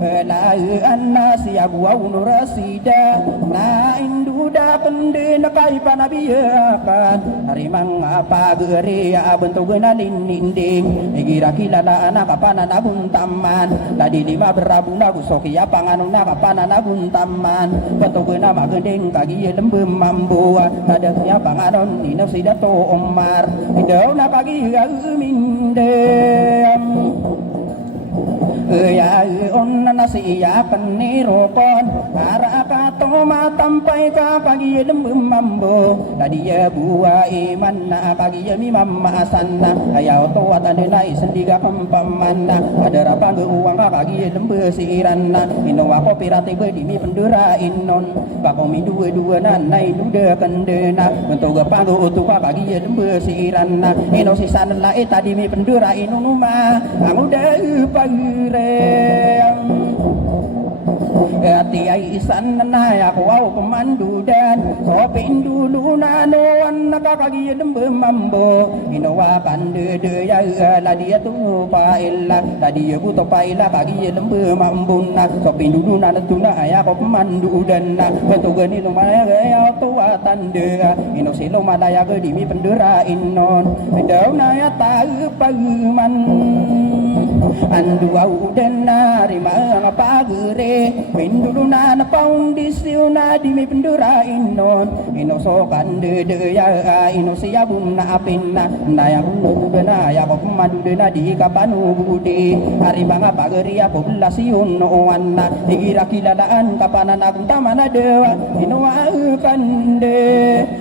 la anna siya buau nurasida na induda pendena kai panabiakan hari mangapa geria bentuk na linding ikira kilala anak kapanan agun taman tadi lima berabu nagu sokia panganun na kapanan agun taman bentuk na magendeng kagi lembe mambu ada kia panganon ni nafsi dato omar daw na pagi mindem ya on nasi ya penirokon araka to matampai ka pagi lembe mambo tadi ya buah iman na pagi ya mi mamma sanna ayaw to atane nai sendiga pampamanda ada rapa uang ka pagi lembe siranna ino ako pirate be di mi pendura inon bako mi dua na nai duda kendena bentuk gapa go utu ka pagi lembe siranna ino sisan la tadi mi pendura inunuma amuda pagi hati ai isan na ya kau pemandu dan sopin dulu nanoan nakakagi lembe mambo inowa pande de ya la dia tu paila tadi ya buto paila kagi lembe mambo na sopin dulu nanatuna ya kau pemandu dan na betul gani lumaya ya tua tande ino silo madaya ge dimi pendera inon dau na ya tahu paguman andu au dena rima pagere pendulu na paung disiuna di mi pendura inon ino so kande de ya ino siabun na apinna na yang dena ya ko madu dena di kapanu bude hari banga pagere ya populasiun no wanna dikira kilalaan kapanan akun tamana dewa ino kande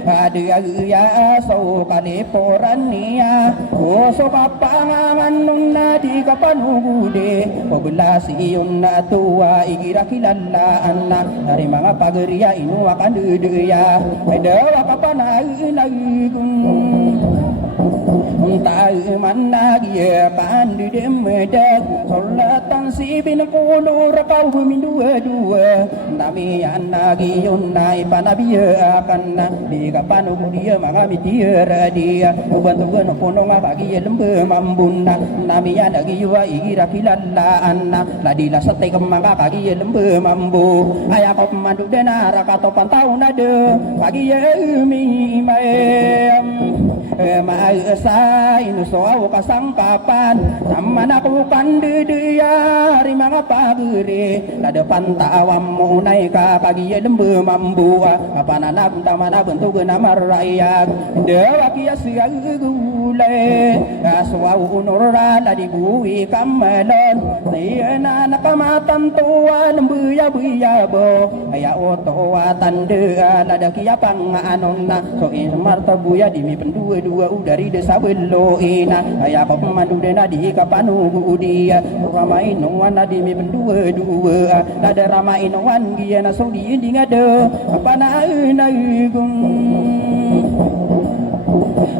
ade ya so kale porania o so papangan na di kapanu bude populasiun na tua ikira kilala anak dari mga pagriya inu akan deya dewa kapanay nagung Untai mana dia kan di demedak solatan si bin kulo rakau min dua nami anagi yunai panabia akan di kapan dia mangami dia dia bantu gano pono ngagi lembe mambuna nami anagi yuwa igira kilala anna ladila sate kemanga kagi lembe mambu ayakop mandu dena rakato pantau nade kagi mi maem maasa inusoaw kasangkapan sama naku kandidia rimanga pagere lada pantawam mo naik kagi lembe mambu apa nanab tamana bentuk nama rakyat dewa kia siang gule aswaw unura ladi bui kamelon tiana nakamatan tua lembe ya buya bo aya oto tande lada kia panganona so in marta buya dimi pendua dua dari desa belo ina aya apa pemandu dena di kapanu dia ramai noan di mi pendua dua ada ramai noan dia na saudi di ngade apa na gung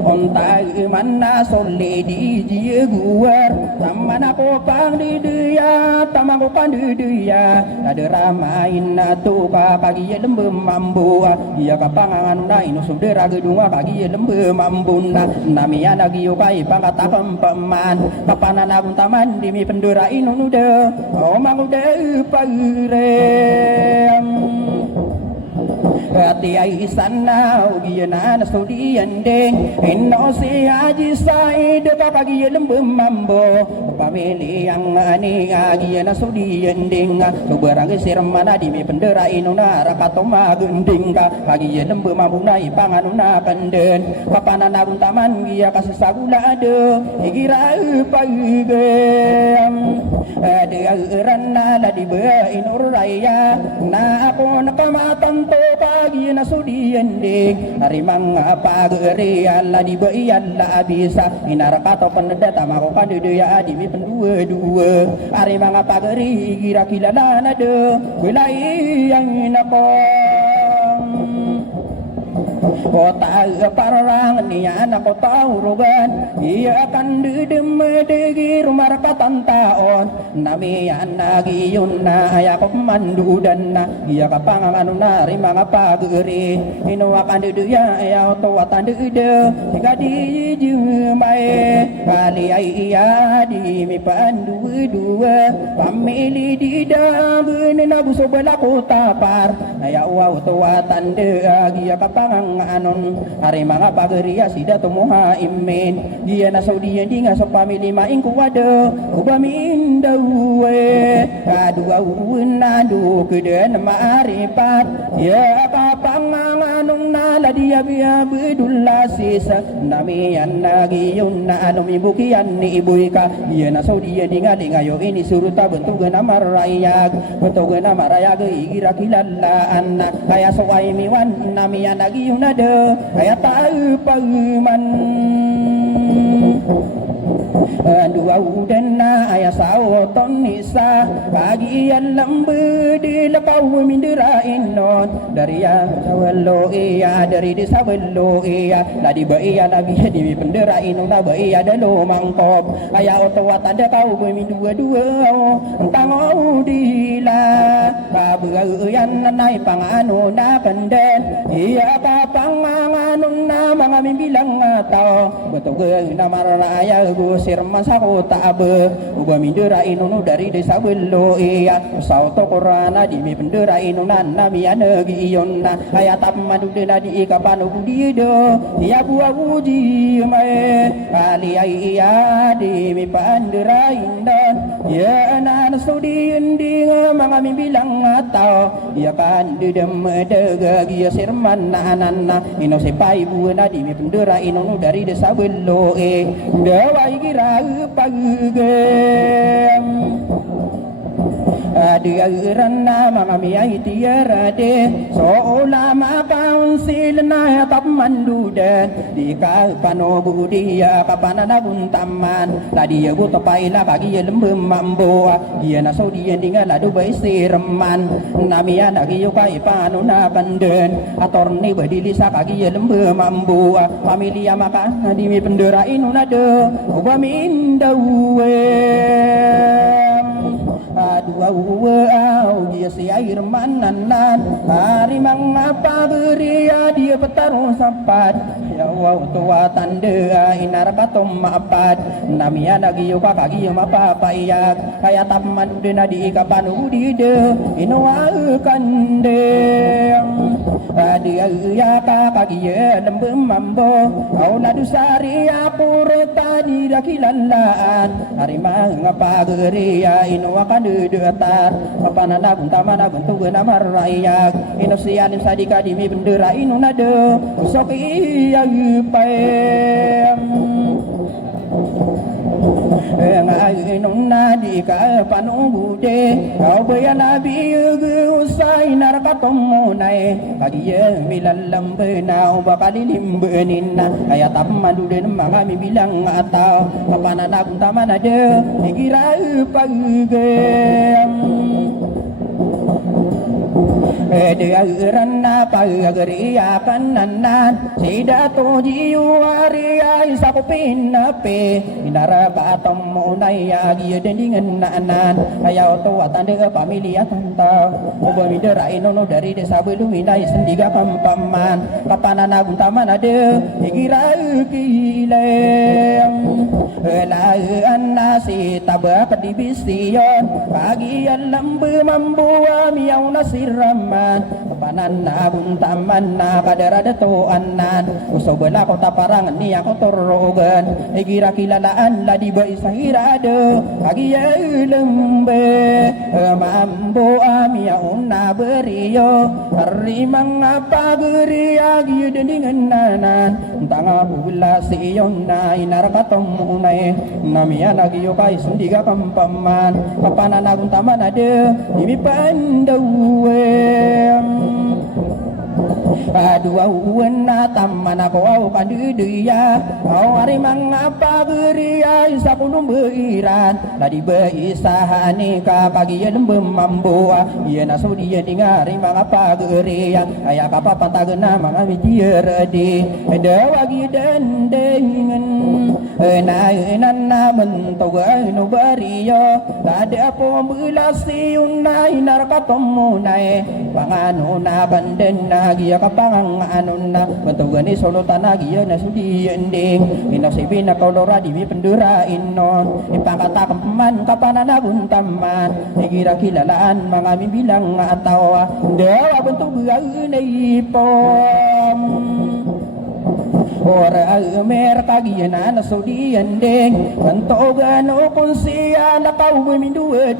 ontai mana sole di dia guar sama nako pang di dia tamang pan di dia ada ramain tu kagi lembe mambu dia kapangan na ino saudara gedung kagi lembe mambu nami anagi yokai pangata peman kapanan abun taman di mi pendura ino nude oh mangude pagirem Hati ai sana ugiana na studian deng eno si haji said kapagi lembe mambo pamili yang ani agiana studian deng subarang sirmana di mi pendera inuna rakato magending ka pagi lembe mambu nai panganuna penden papanan abun taman gia kasesagula ade igira pagem ade rana la di be inur raya na ako nakamatan to pagi na sudian ding harimang pagere alla di be alla bisa inarakato pendeta mako kandidia di mi pendua harimang pagere gira kilala na de wilai yang kota parang niya na kota urugan iya kan didemedegi rumah rakatan taon nami anagi yun na ayakop mandudan na iya kapangan na rimang pageri inuwakan diduya iya otowatan dide tika di jumay kali ay iya di mi pandu-dua pamili di dagun na buso balaku tapar aya uwa otowatan de iya kapangan anon hari mga pageriya sida tumuha imin dia na saudi di nga sa pamili maing kuwade ubamin dawe kadua una du keden maaripat ya kapanganganong nala dia biya bedulla sisa nami yan nagiyun na ano mibukian ni ibuy ka dia na saudi di nga lingayo ini suruta bentugan amarayag bentugan amarayag igira kilalaan na kaya saway miwan nami yan nagiyun ada ayat tahu paman dua udana ayat sawoton nisa pagi yang lembe di lekau mindera inon dari ya walo iya dari desa walo iya ladi iya nabi di pendera inon nabi iya dalo mangkop ayat otowat ada kau min dua entang udila kabu yan nanay pangano na kanden iya kapangano na mga bilang atau betul ke namaraya gusir masa kota abe uba mindera inunu dari desa belo iya sauto korana di mi pendera inunan nami anegi ionna ayat madu dena di kapanu budido iya buah uji mae kali iya di mi pandera indan ya anak studi endi mga bilang atau ya kan dedem degagi sirman nanana ino sepai buana di mi pendera inunu dari desa belo dawai gira pagem Adiran na mga miyay tiyarade so ulama kaunsil na tapmandudan di ka panobudiya kapananaguntaman ladiya buto paila kagiya lembemambo iya na so diyan dinga ladu bay sirman namiya nagiyo kay pano na banden atorni badili sa kagiya lembemambo pamilya maka di mi penderain unado ubamindawe dua dia si air mananan hari mga pagria dia petarung sapat ya wow tua tanda inar katom mapat namia nagiyo kakagiyo mapapayag kaya taman udah di kapan udide inoa kandeng dia ya kakagiyo lembem mambo au nadu sari apuro tadi dakilalaan hari mga pagria inoa detar papananagun tamanagun tunggu nama rayak inosianin sadika dimi bendera inunade soki yupem inun nadi ka panubude kau bayan nabi usai narakatommunai kagiye milalam benau bakali limbenina kaya tapmandu den mangami bilang atau papananagun tamanade igira pagem Ediran na pagagriya kananan sida to jiwariya isa ko pinape inarabatom mo na iyagi dendingan naanan ayaw to atande pamilya tanta ubamidera inono dari desa belumina sendiga kampaman kapananagun taman ade igira kilem laan nasi tabak di bisiyon pagian lembu membuah miau nasiraman panan na buntaman na kadarada to anan uso bela ko taparangan ni ako torogan igira kilalaan la di ba isahirado pagiya lembe mambo amia una beriyo harimang pagri agi dendingan nanan tanga bula siyon na inarakatom unay namia nagiyo kay sundiga kampaman papananagun taman ade imi pandawe dua na taman ako au kandidiya au ari mga pagriya isa punong beiran ladi beisahani ka pagiyan bemambo iya na sudiya dingari mga pagriya aya kapapantagan na mga mitiyer di dawagi dendengen na naman tawag no bariyo lada po bulasiyun na inarakatommunay pangano na banden na giya kapangang anon na bentugan ni solutan na giya na sudi ending inasibin na kaulora di mi pendura inon ipangkata keman kapananagun taman igira kilalaan mga mibilang atawa dawa bentuk gaunay pom ora mer kagiana na sodian deng bentogan o konsia na kau bumi dua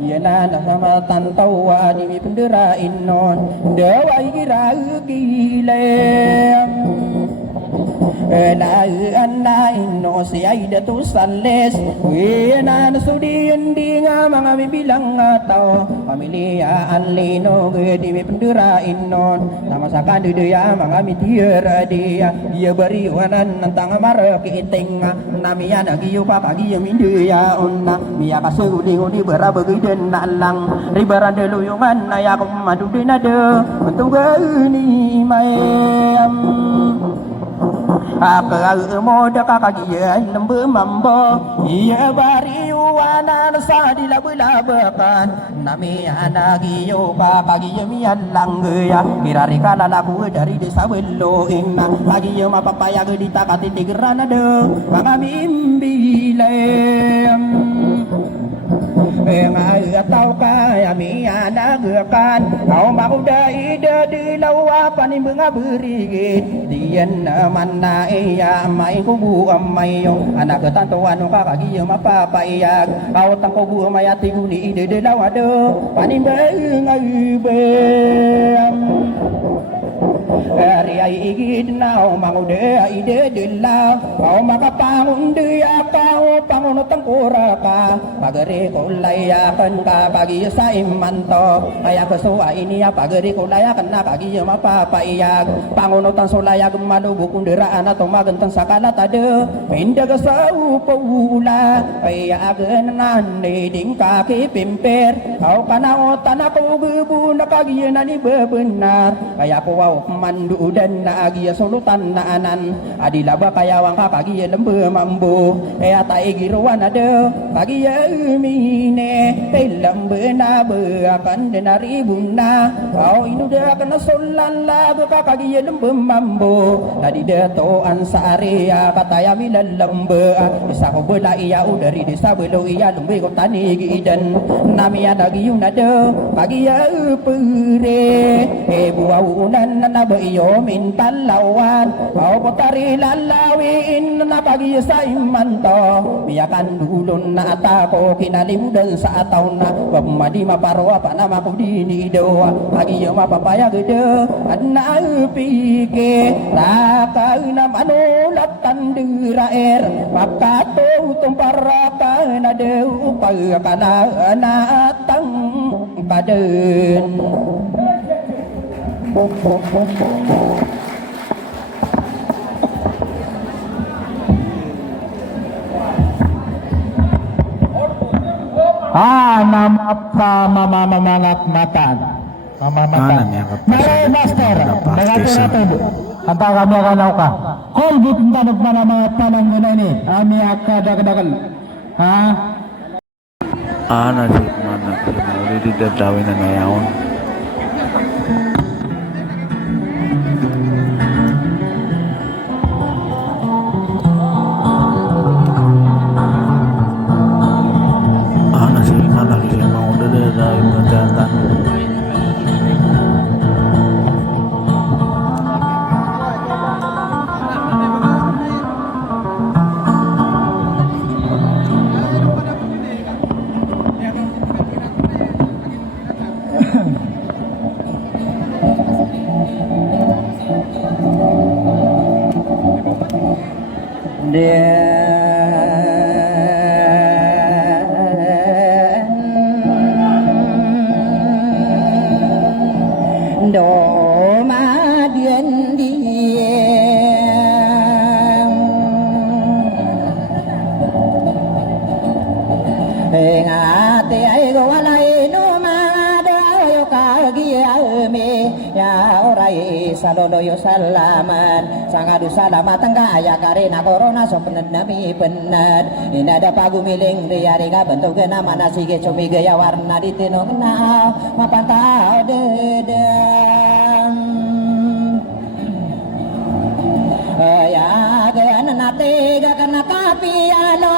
yana na sama tantawa di pendera inon dawa igira gilem na ino si Aida tu sales wina na sudian di nga mga bibilang tao pamilya anlino di mi pendera inon nama sakan duya mga mitiyer dia dia bariwanan nantang marek iting namia nagiyo pa kagiyo minduya onna miya kasuli di berabagi den nalang ribaran deluyungan ayakum madu denade untuk gani mayam moda kakagian lembu mambo iya bariwana sa dilabulabakan nami anagiyo kakagiyo miyan langgeya kirari kalalaku dari desa belo ingna kagiyo mapapayag di takatitigran ade mga mimbilem atau kaya miya nagakan kau mau dai di lawa paning bunga berigit diyan naman na iya may kubu amay yung anak tantuan ng kakagiyo mapapayag kau tangko bu may atiguni di lawa do paning bunga ibem Ari ay igid na mangude ay dedilla o makapangundi ako pangunotang kura ka pagari ko layakan ka pagi sa imanto kaya kasuwa iniya pagari ko layakan na pagi mapapaiyag pangunotang sulayag malubog kundiraan at magantang sa kalatade pindag sa upula kaya aganan ding kakipimper o kanaotan ako gubu na kagi na ni bebenar kaya ko wow mandudan na agiya sulutan na anan adila ba kaya wang kagiya lembe mambu tay giruan ada kagiya umine lembe na beakan denari buna au inuda kana solan la kagiya lembe mambu tadi detoan saria kataya milan lembe bisa ko bela iya udari desa belo iya lembe ko tani gidan namia dagiyun ada kagiya pure buaunan na iyo mintan lawan au potari lalawin na pagi sa imanto biyakan dulon na atako kinalimudan sa ataw na pamadi maparwa pa na makudini doa pagi yo mapapaya gede adna pike raka na manulat tandiraer makato tumparaka na de upay kana anatang kaden nama mamamanat matan. Mamamatan. Maray master. Nagati natin. Anta kami akan ka. Kol but tanok mana mga tanong nila ini. Ami akadagdagal. Ha? Ana sih mana udah didadawin na ngayon. Ana sih mana sih mau udah didadawin perjalanan. Sadoyo salaman sangadu salamat kaya karena corona so penad nami penad inada pagumiling diari ka bentuk na mana sige cumi gaya warna ditinong na mapantau dedam ya gana nate gana kapi alo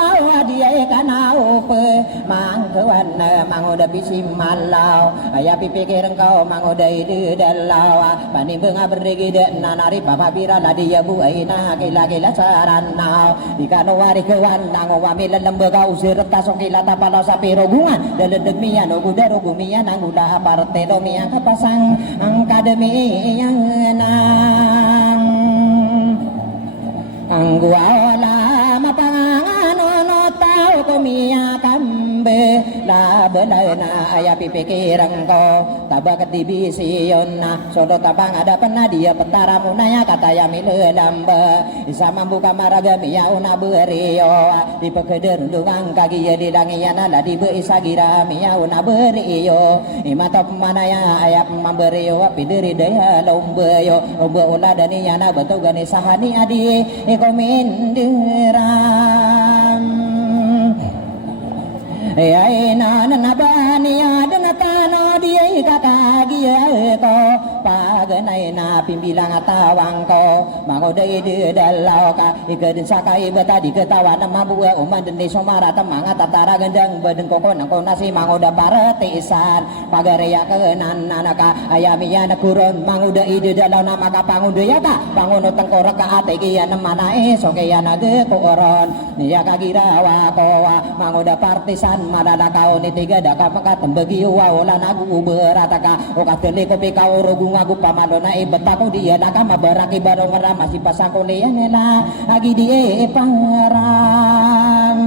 dia kana upe mangkawan mangoda bisi malau aya pipikir engkau mangoda ide dalau pani benga berdegi de nanari papa bira la dia bu aina kila sarana ikano wari kewan nango wamil lembe ka usir tasok kila tapalo sapiro bungan deledemian oguda rogumian anguda aparte domian kapasang angkademi yang nang angguala mapangano tao kumia kambe la belana aya pipikiran ko tabakat dibision na solo tabang ada pernah dia petara munaya kata ya milelamba isa mambuka maragami ya una berio di pekeder dungang kagi ya di dangiana la di beisa girami ya una berio imatop manaya aya mamberio pideri daya lombeyo ombe ola daniana betul gani sahani adi komindiram ay na nabani adana tano dia kakagi ko paganay na pimbilang atawang ko mangoday di dalaw ka ikadin sakay bata di ketawa na mabuha umandan di sumara mga tatara gandang badeng koko nang ko nasi mangoda para tiisan pagaraya kenan nanaka ayami ya nakuron mangoda di dalaw na makapangudaya ka pangunot ang korak ka ate kaya namana so kaya nagkuoron niya kagirawa ko mangoda partisan malalakaw ni tiga daka makatembagi wala nagu berataka o kateli ko pikaw rogunga gu pamalo na betaku dia dakam baraki barong masih pasako lian nela agi die pangaran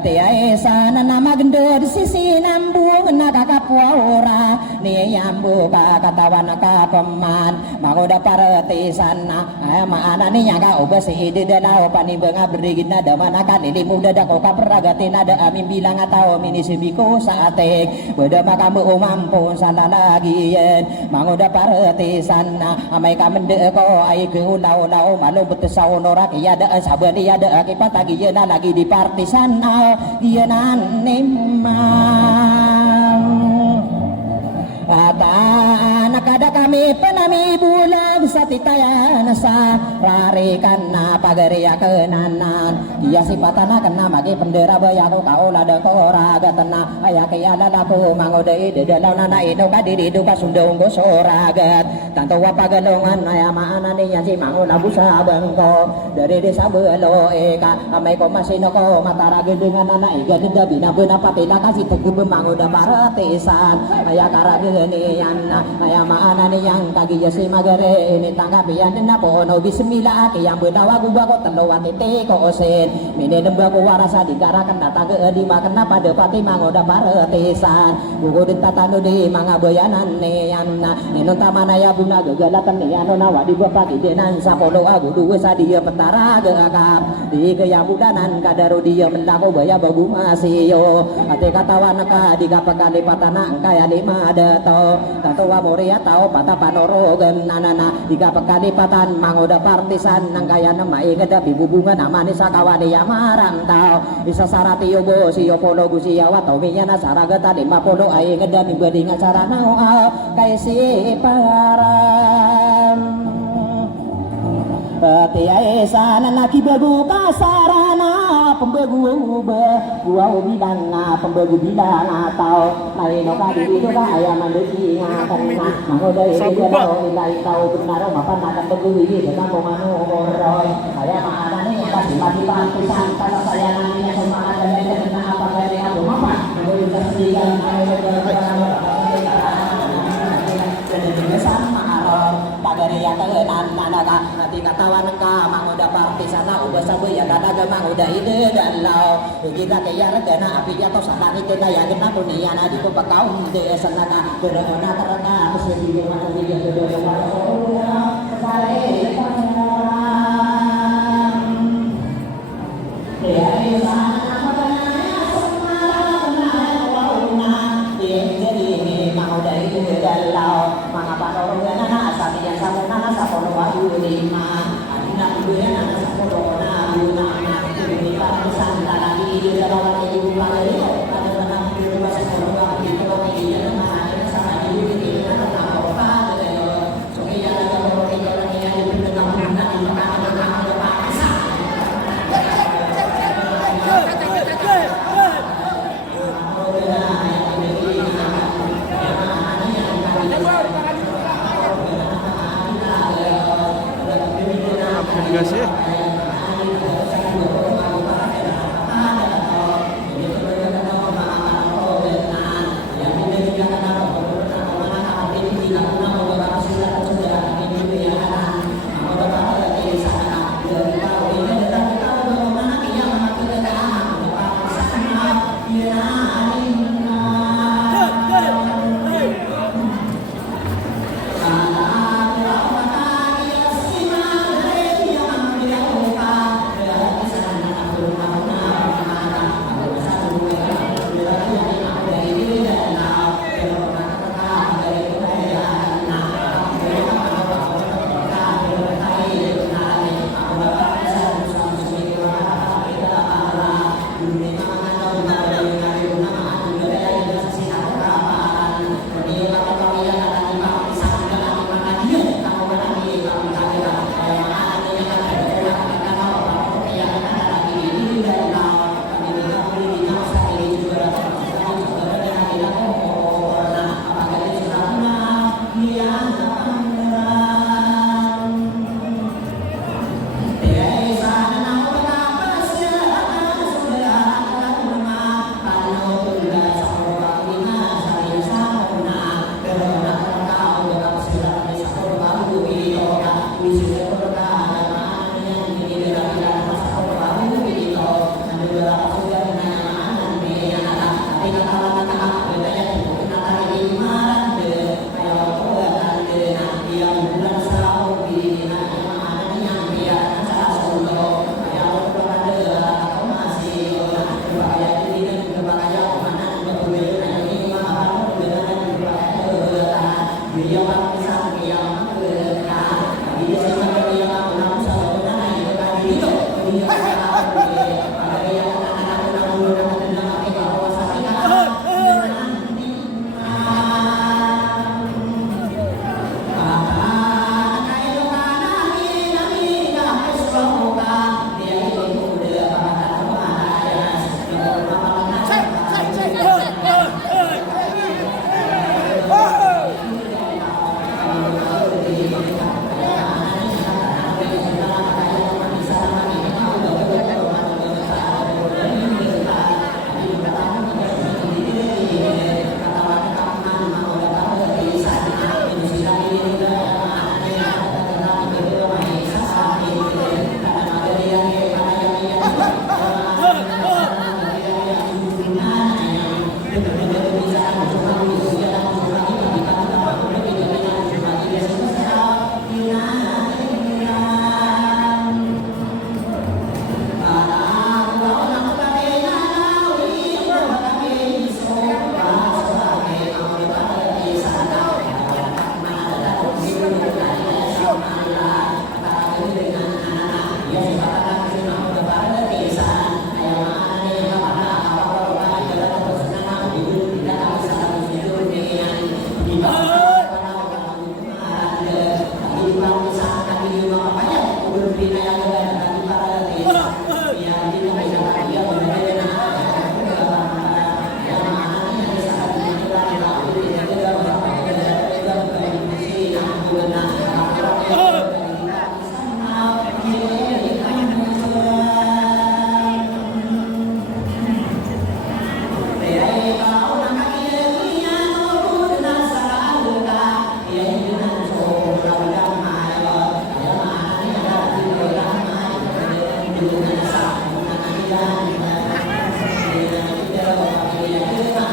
tiai sana nama gendor sisi nambung nakakapura ni yambu kakatawan kapaman magoda parati sana maana ni nyaga ubasi di danau pani benga berigin nada manakan ini muda dako kaperagatin ada amin bilang atau mini sibiku saatek beda makamu umampu sana lagi yen magoda parati sana amai kamende ko ai ke ulau malu betesau norak ya ada sabani ada akibat lagi yen lagi di partisan dia nanimang anak ada kami penami bulan satitayan sa rarikan na pagaria kenanan dia sipatana kena magi pendera bayaku kau lada koraga tena ayake alalaku mangodai de dalau nana ino kadiri duka sundung go soragat tanto wapagalongan aya maana ni yan si mango nabusa bangko dari desa belo eka amai ko masino ko mataraga dengan nana iga denda bina bena patila kasih teguh bemangoda paratisan aya karaga ni yan aya maana ni yang kagi si magare ini tanggapian na po no bismillah ke yang benawa gua ko telowati te ko osen mine demba ko warasa digarakan datang ke di makan pada pati mangoda paratisan gugu ditatano di mga bayanan ni yan ino tamana ya buna gagalatan ni ano nawa di bapak idenan sa polo agu duwe sa dia petara gagap di kaya budanan kadaro dia mendako baya bagu masiyo ate katawan ka di kapakali patana kaya lima dato tato wa moria tao pata panorogan nanana di kapakali patan mangoda partisan nang kaya na maingada bibubungan namani sa kawani yamarang tao isa sarati yobo si yopolo gusiya wa tau minya na saragata di mapolo ay ngada mibadingan sarana kay si param tiai sana laki bagu kasarana pembegu buau bilang pembegu bilang atau lain oka di itu ayam mandeki karena mangodai dia mau nilai tahu benar apa nak pembegu ini dengan pemanu roy ayam ada nih yang kasih mati pantisan kalau saya nanya sama ada yang kena apa dari aku apa boleh tersigan sama pagari yang kenan nanaga nanti katawan ka mangoda partisan na ubas sabu ya dadaga mangoda ide dalau kita kaya regana api ya to sana ni kita ya kita punya na dito pakaun de sanaka terona teraka sesuai dengan dia de Terima kasih.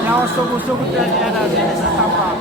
Yang subuh-subuh dia ada di Tampak.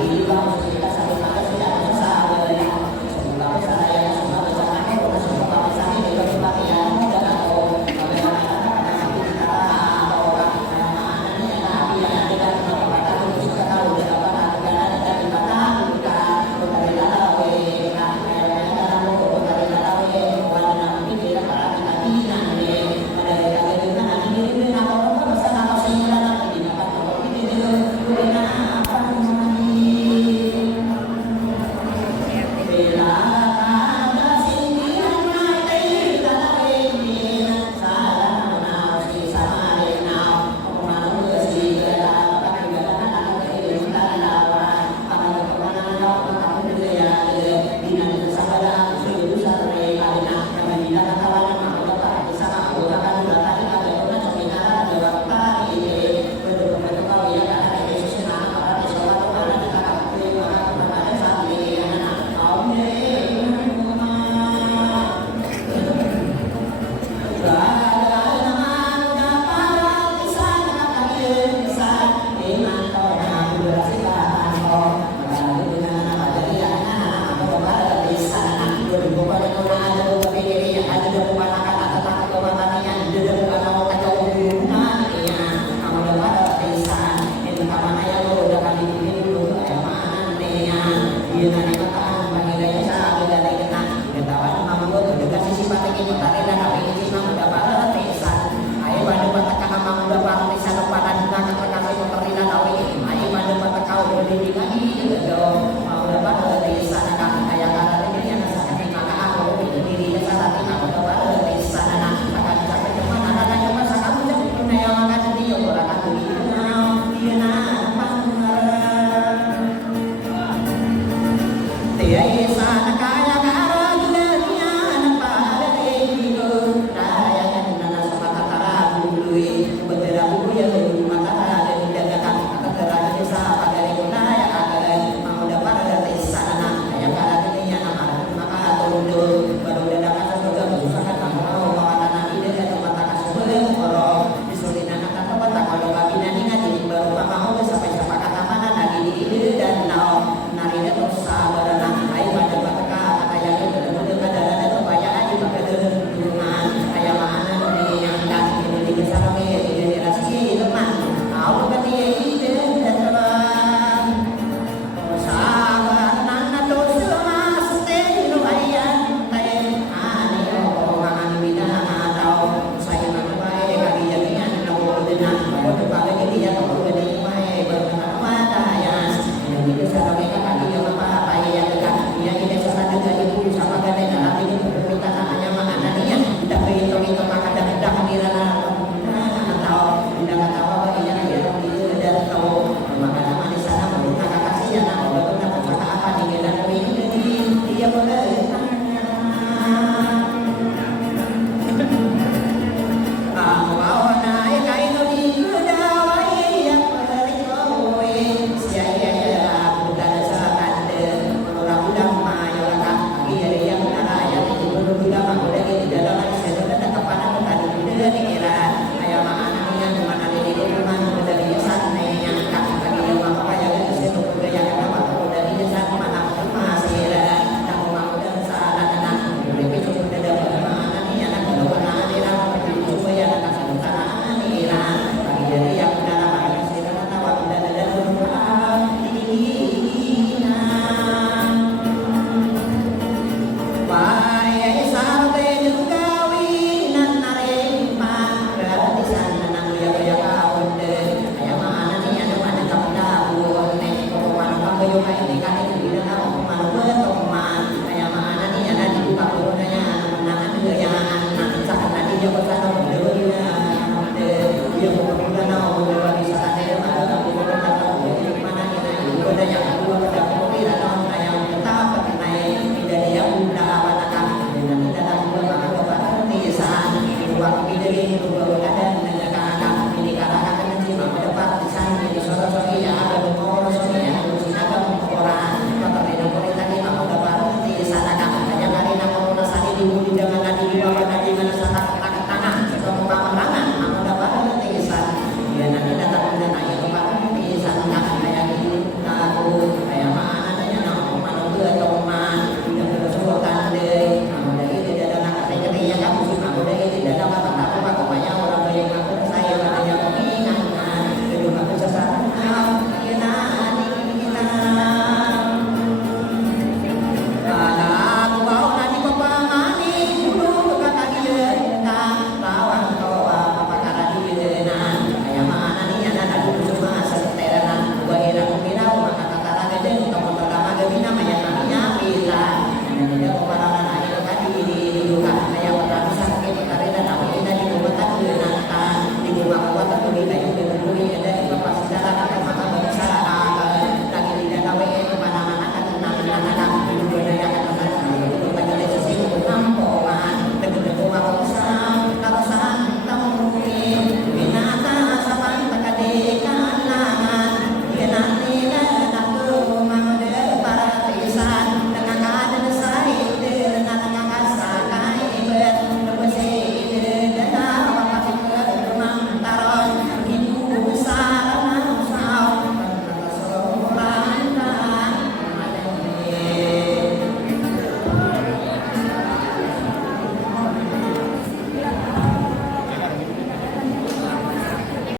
Kita